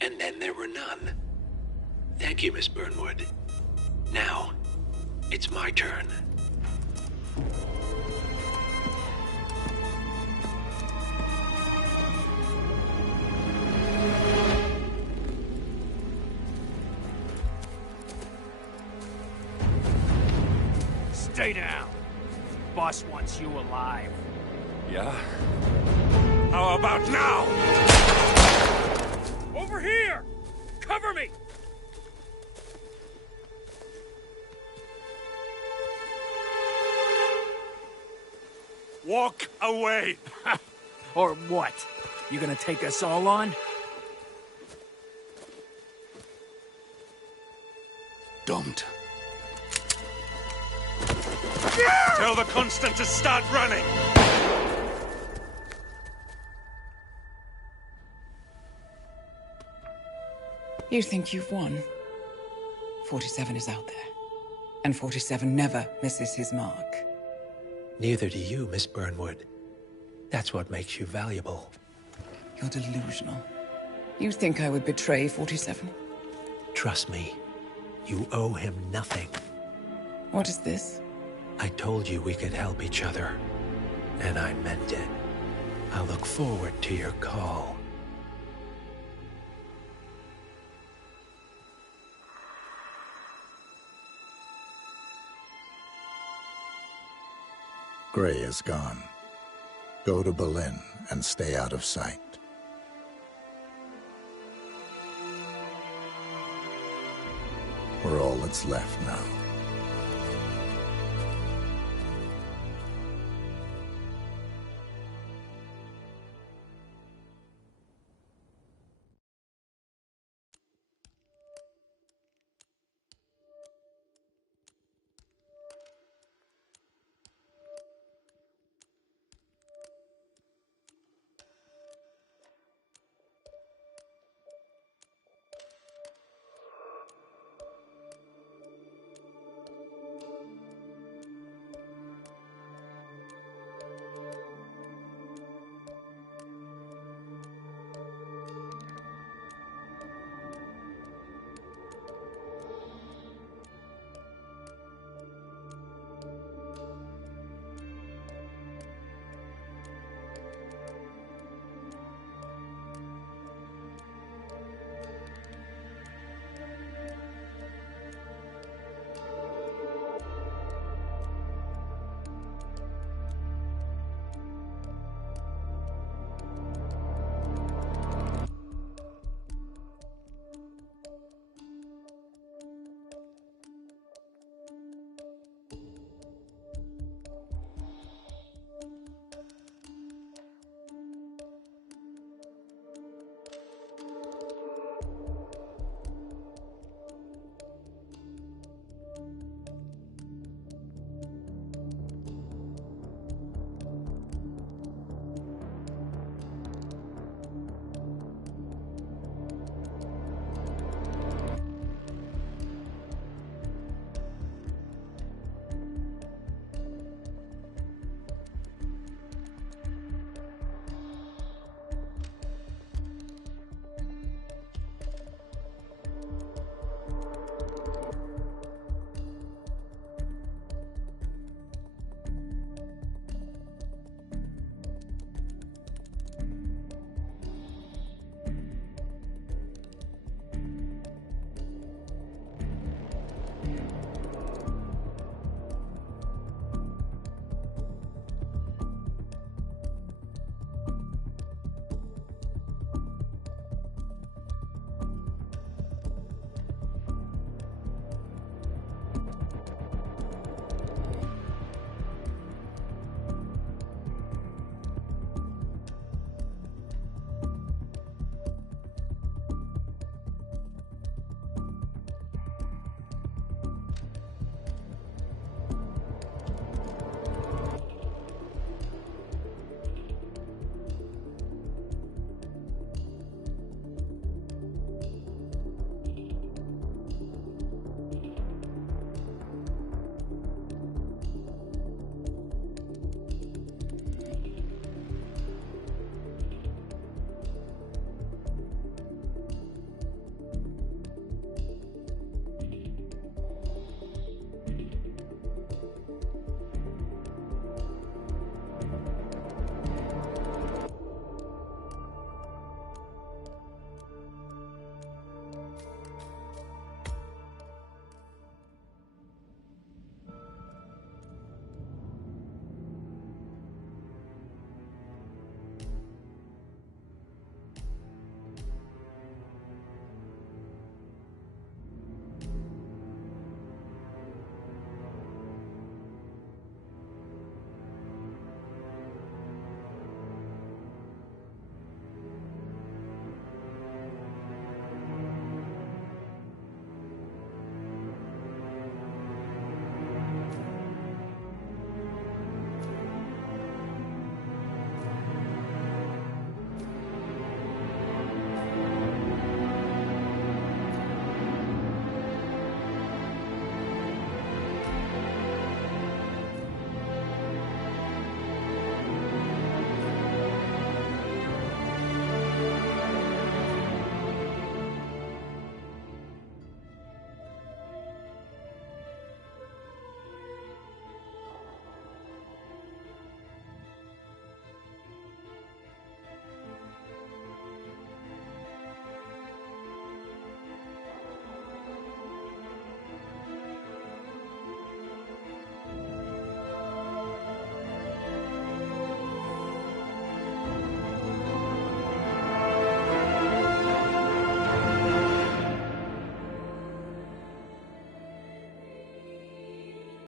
And then there were none. Thank you, Miss Burnwood. Now, it's my turn. Stay down. Boss wants you alive. Yeah? How about now? Over here! Cover me! Walk away! Or what? You gonna take us all on? Don't. Tell the Constant to start running! You think you've won? 47 is out there. And 47 never misses his mark. Neither do you, Miss Burnwood. That's what makes you valuable. You're delusional. You think I would betray 47? Trust me, you owe him nothing. What is this? I told you we could help each other, and I meant it. I look forward to your call. Gray is gone. Go to Berlin and stay out of sight. We're all that's left now.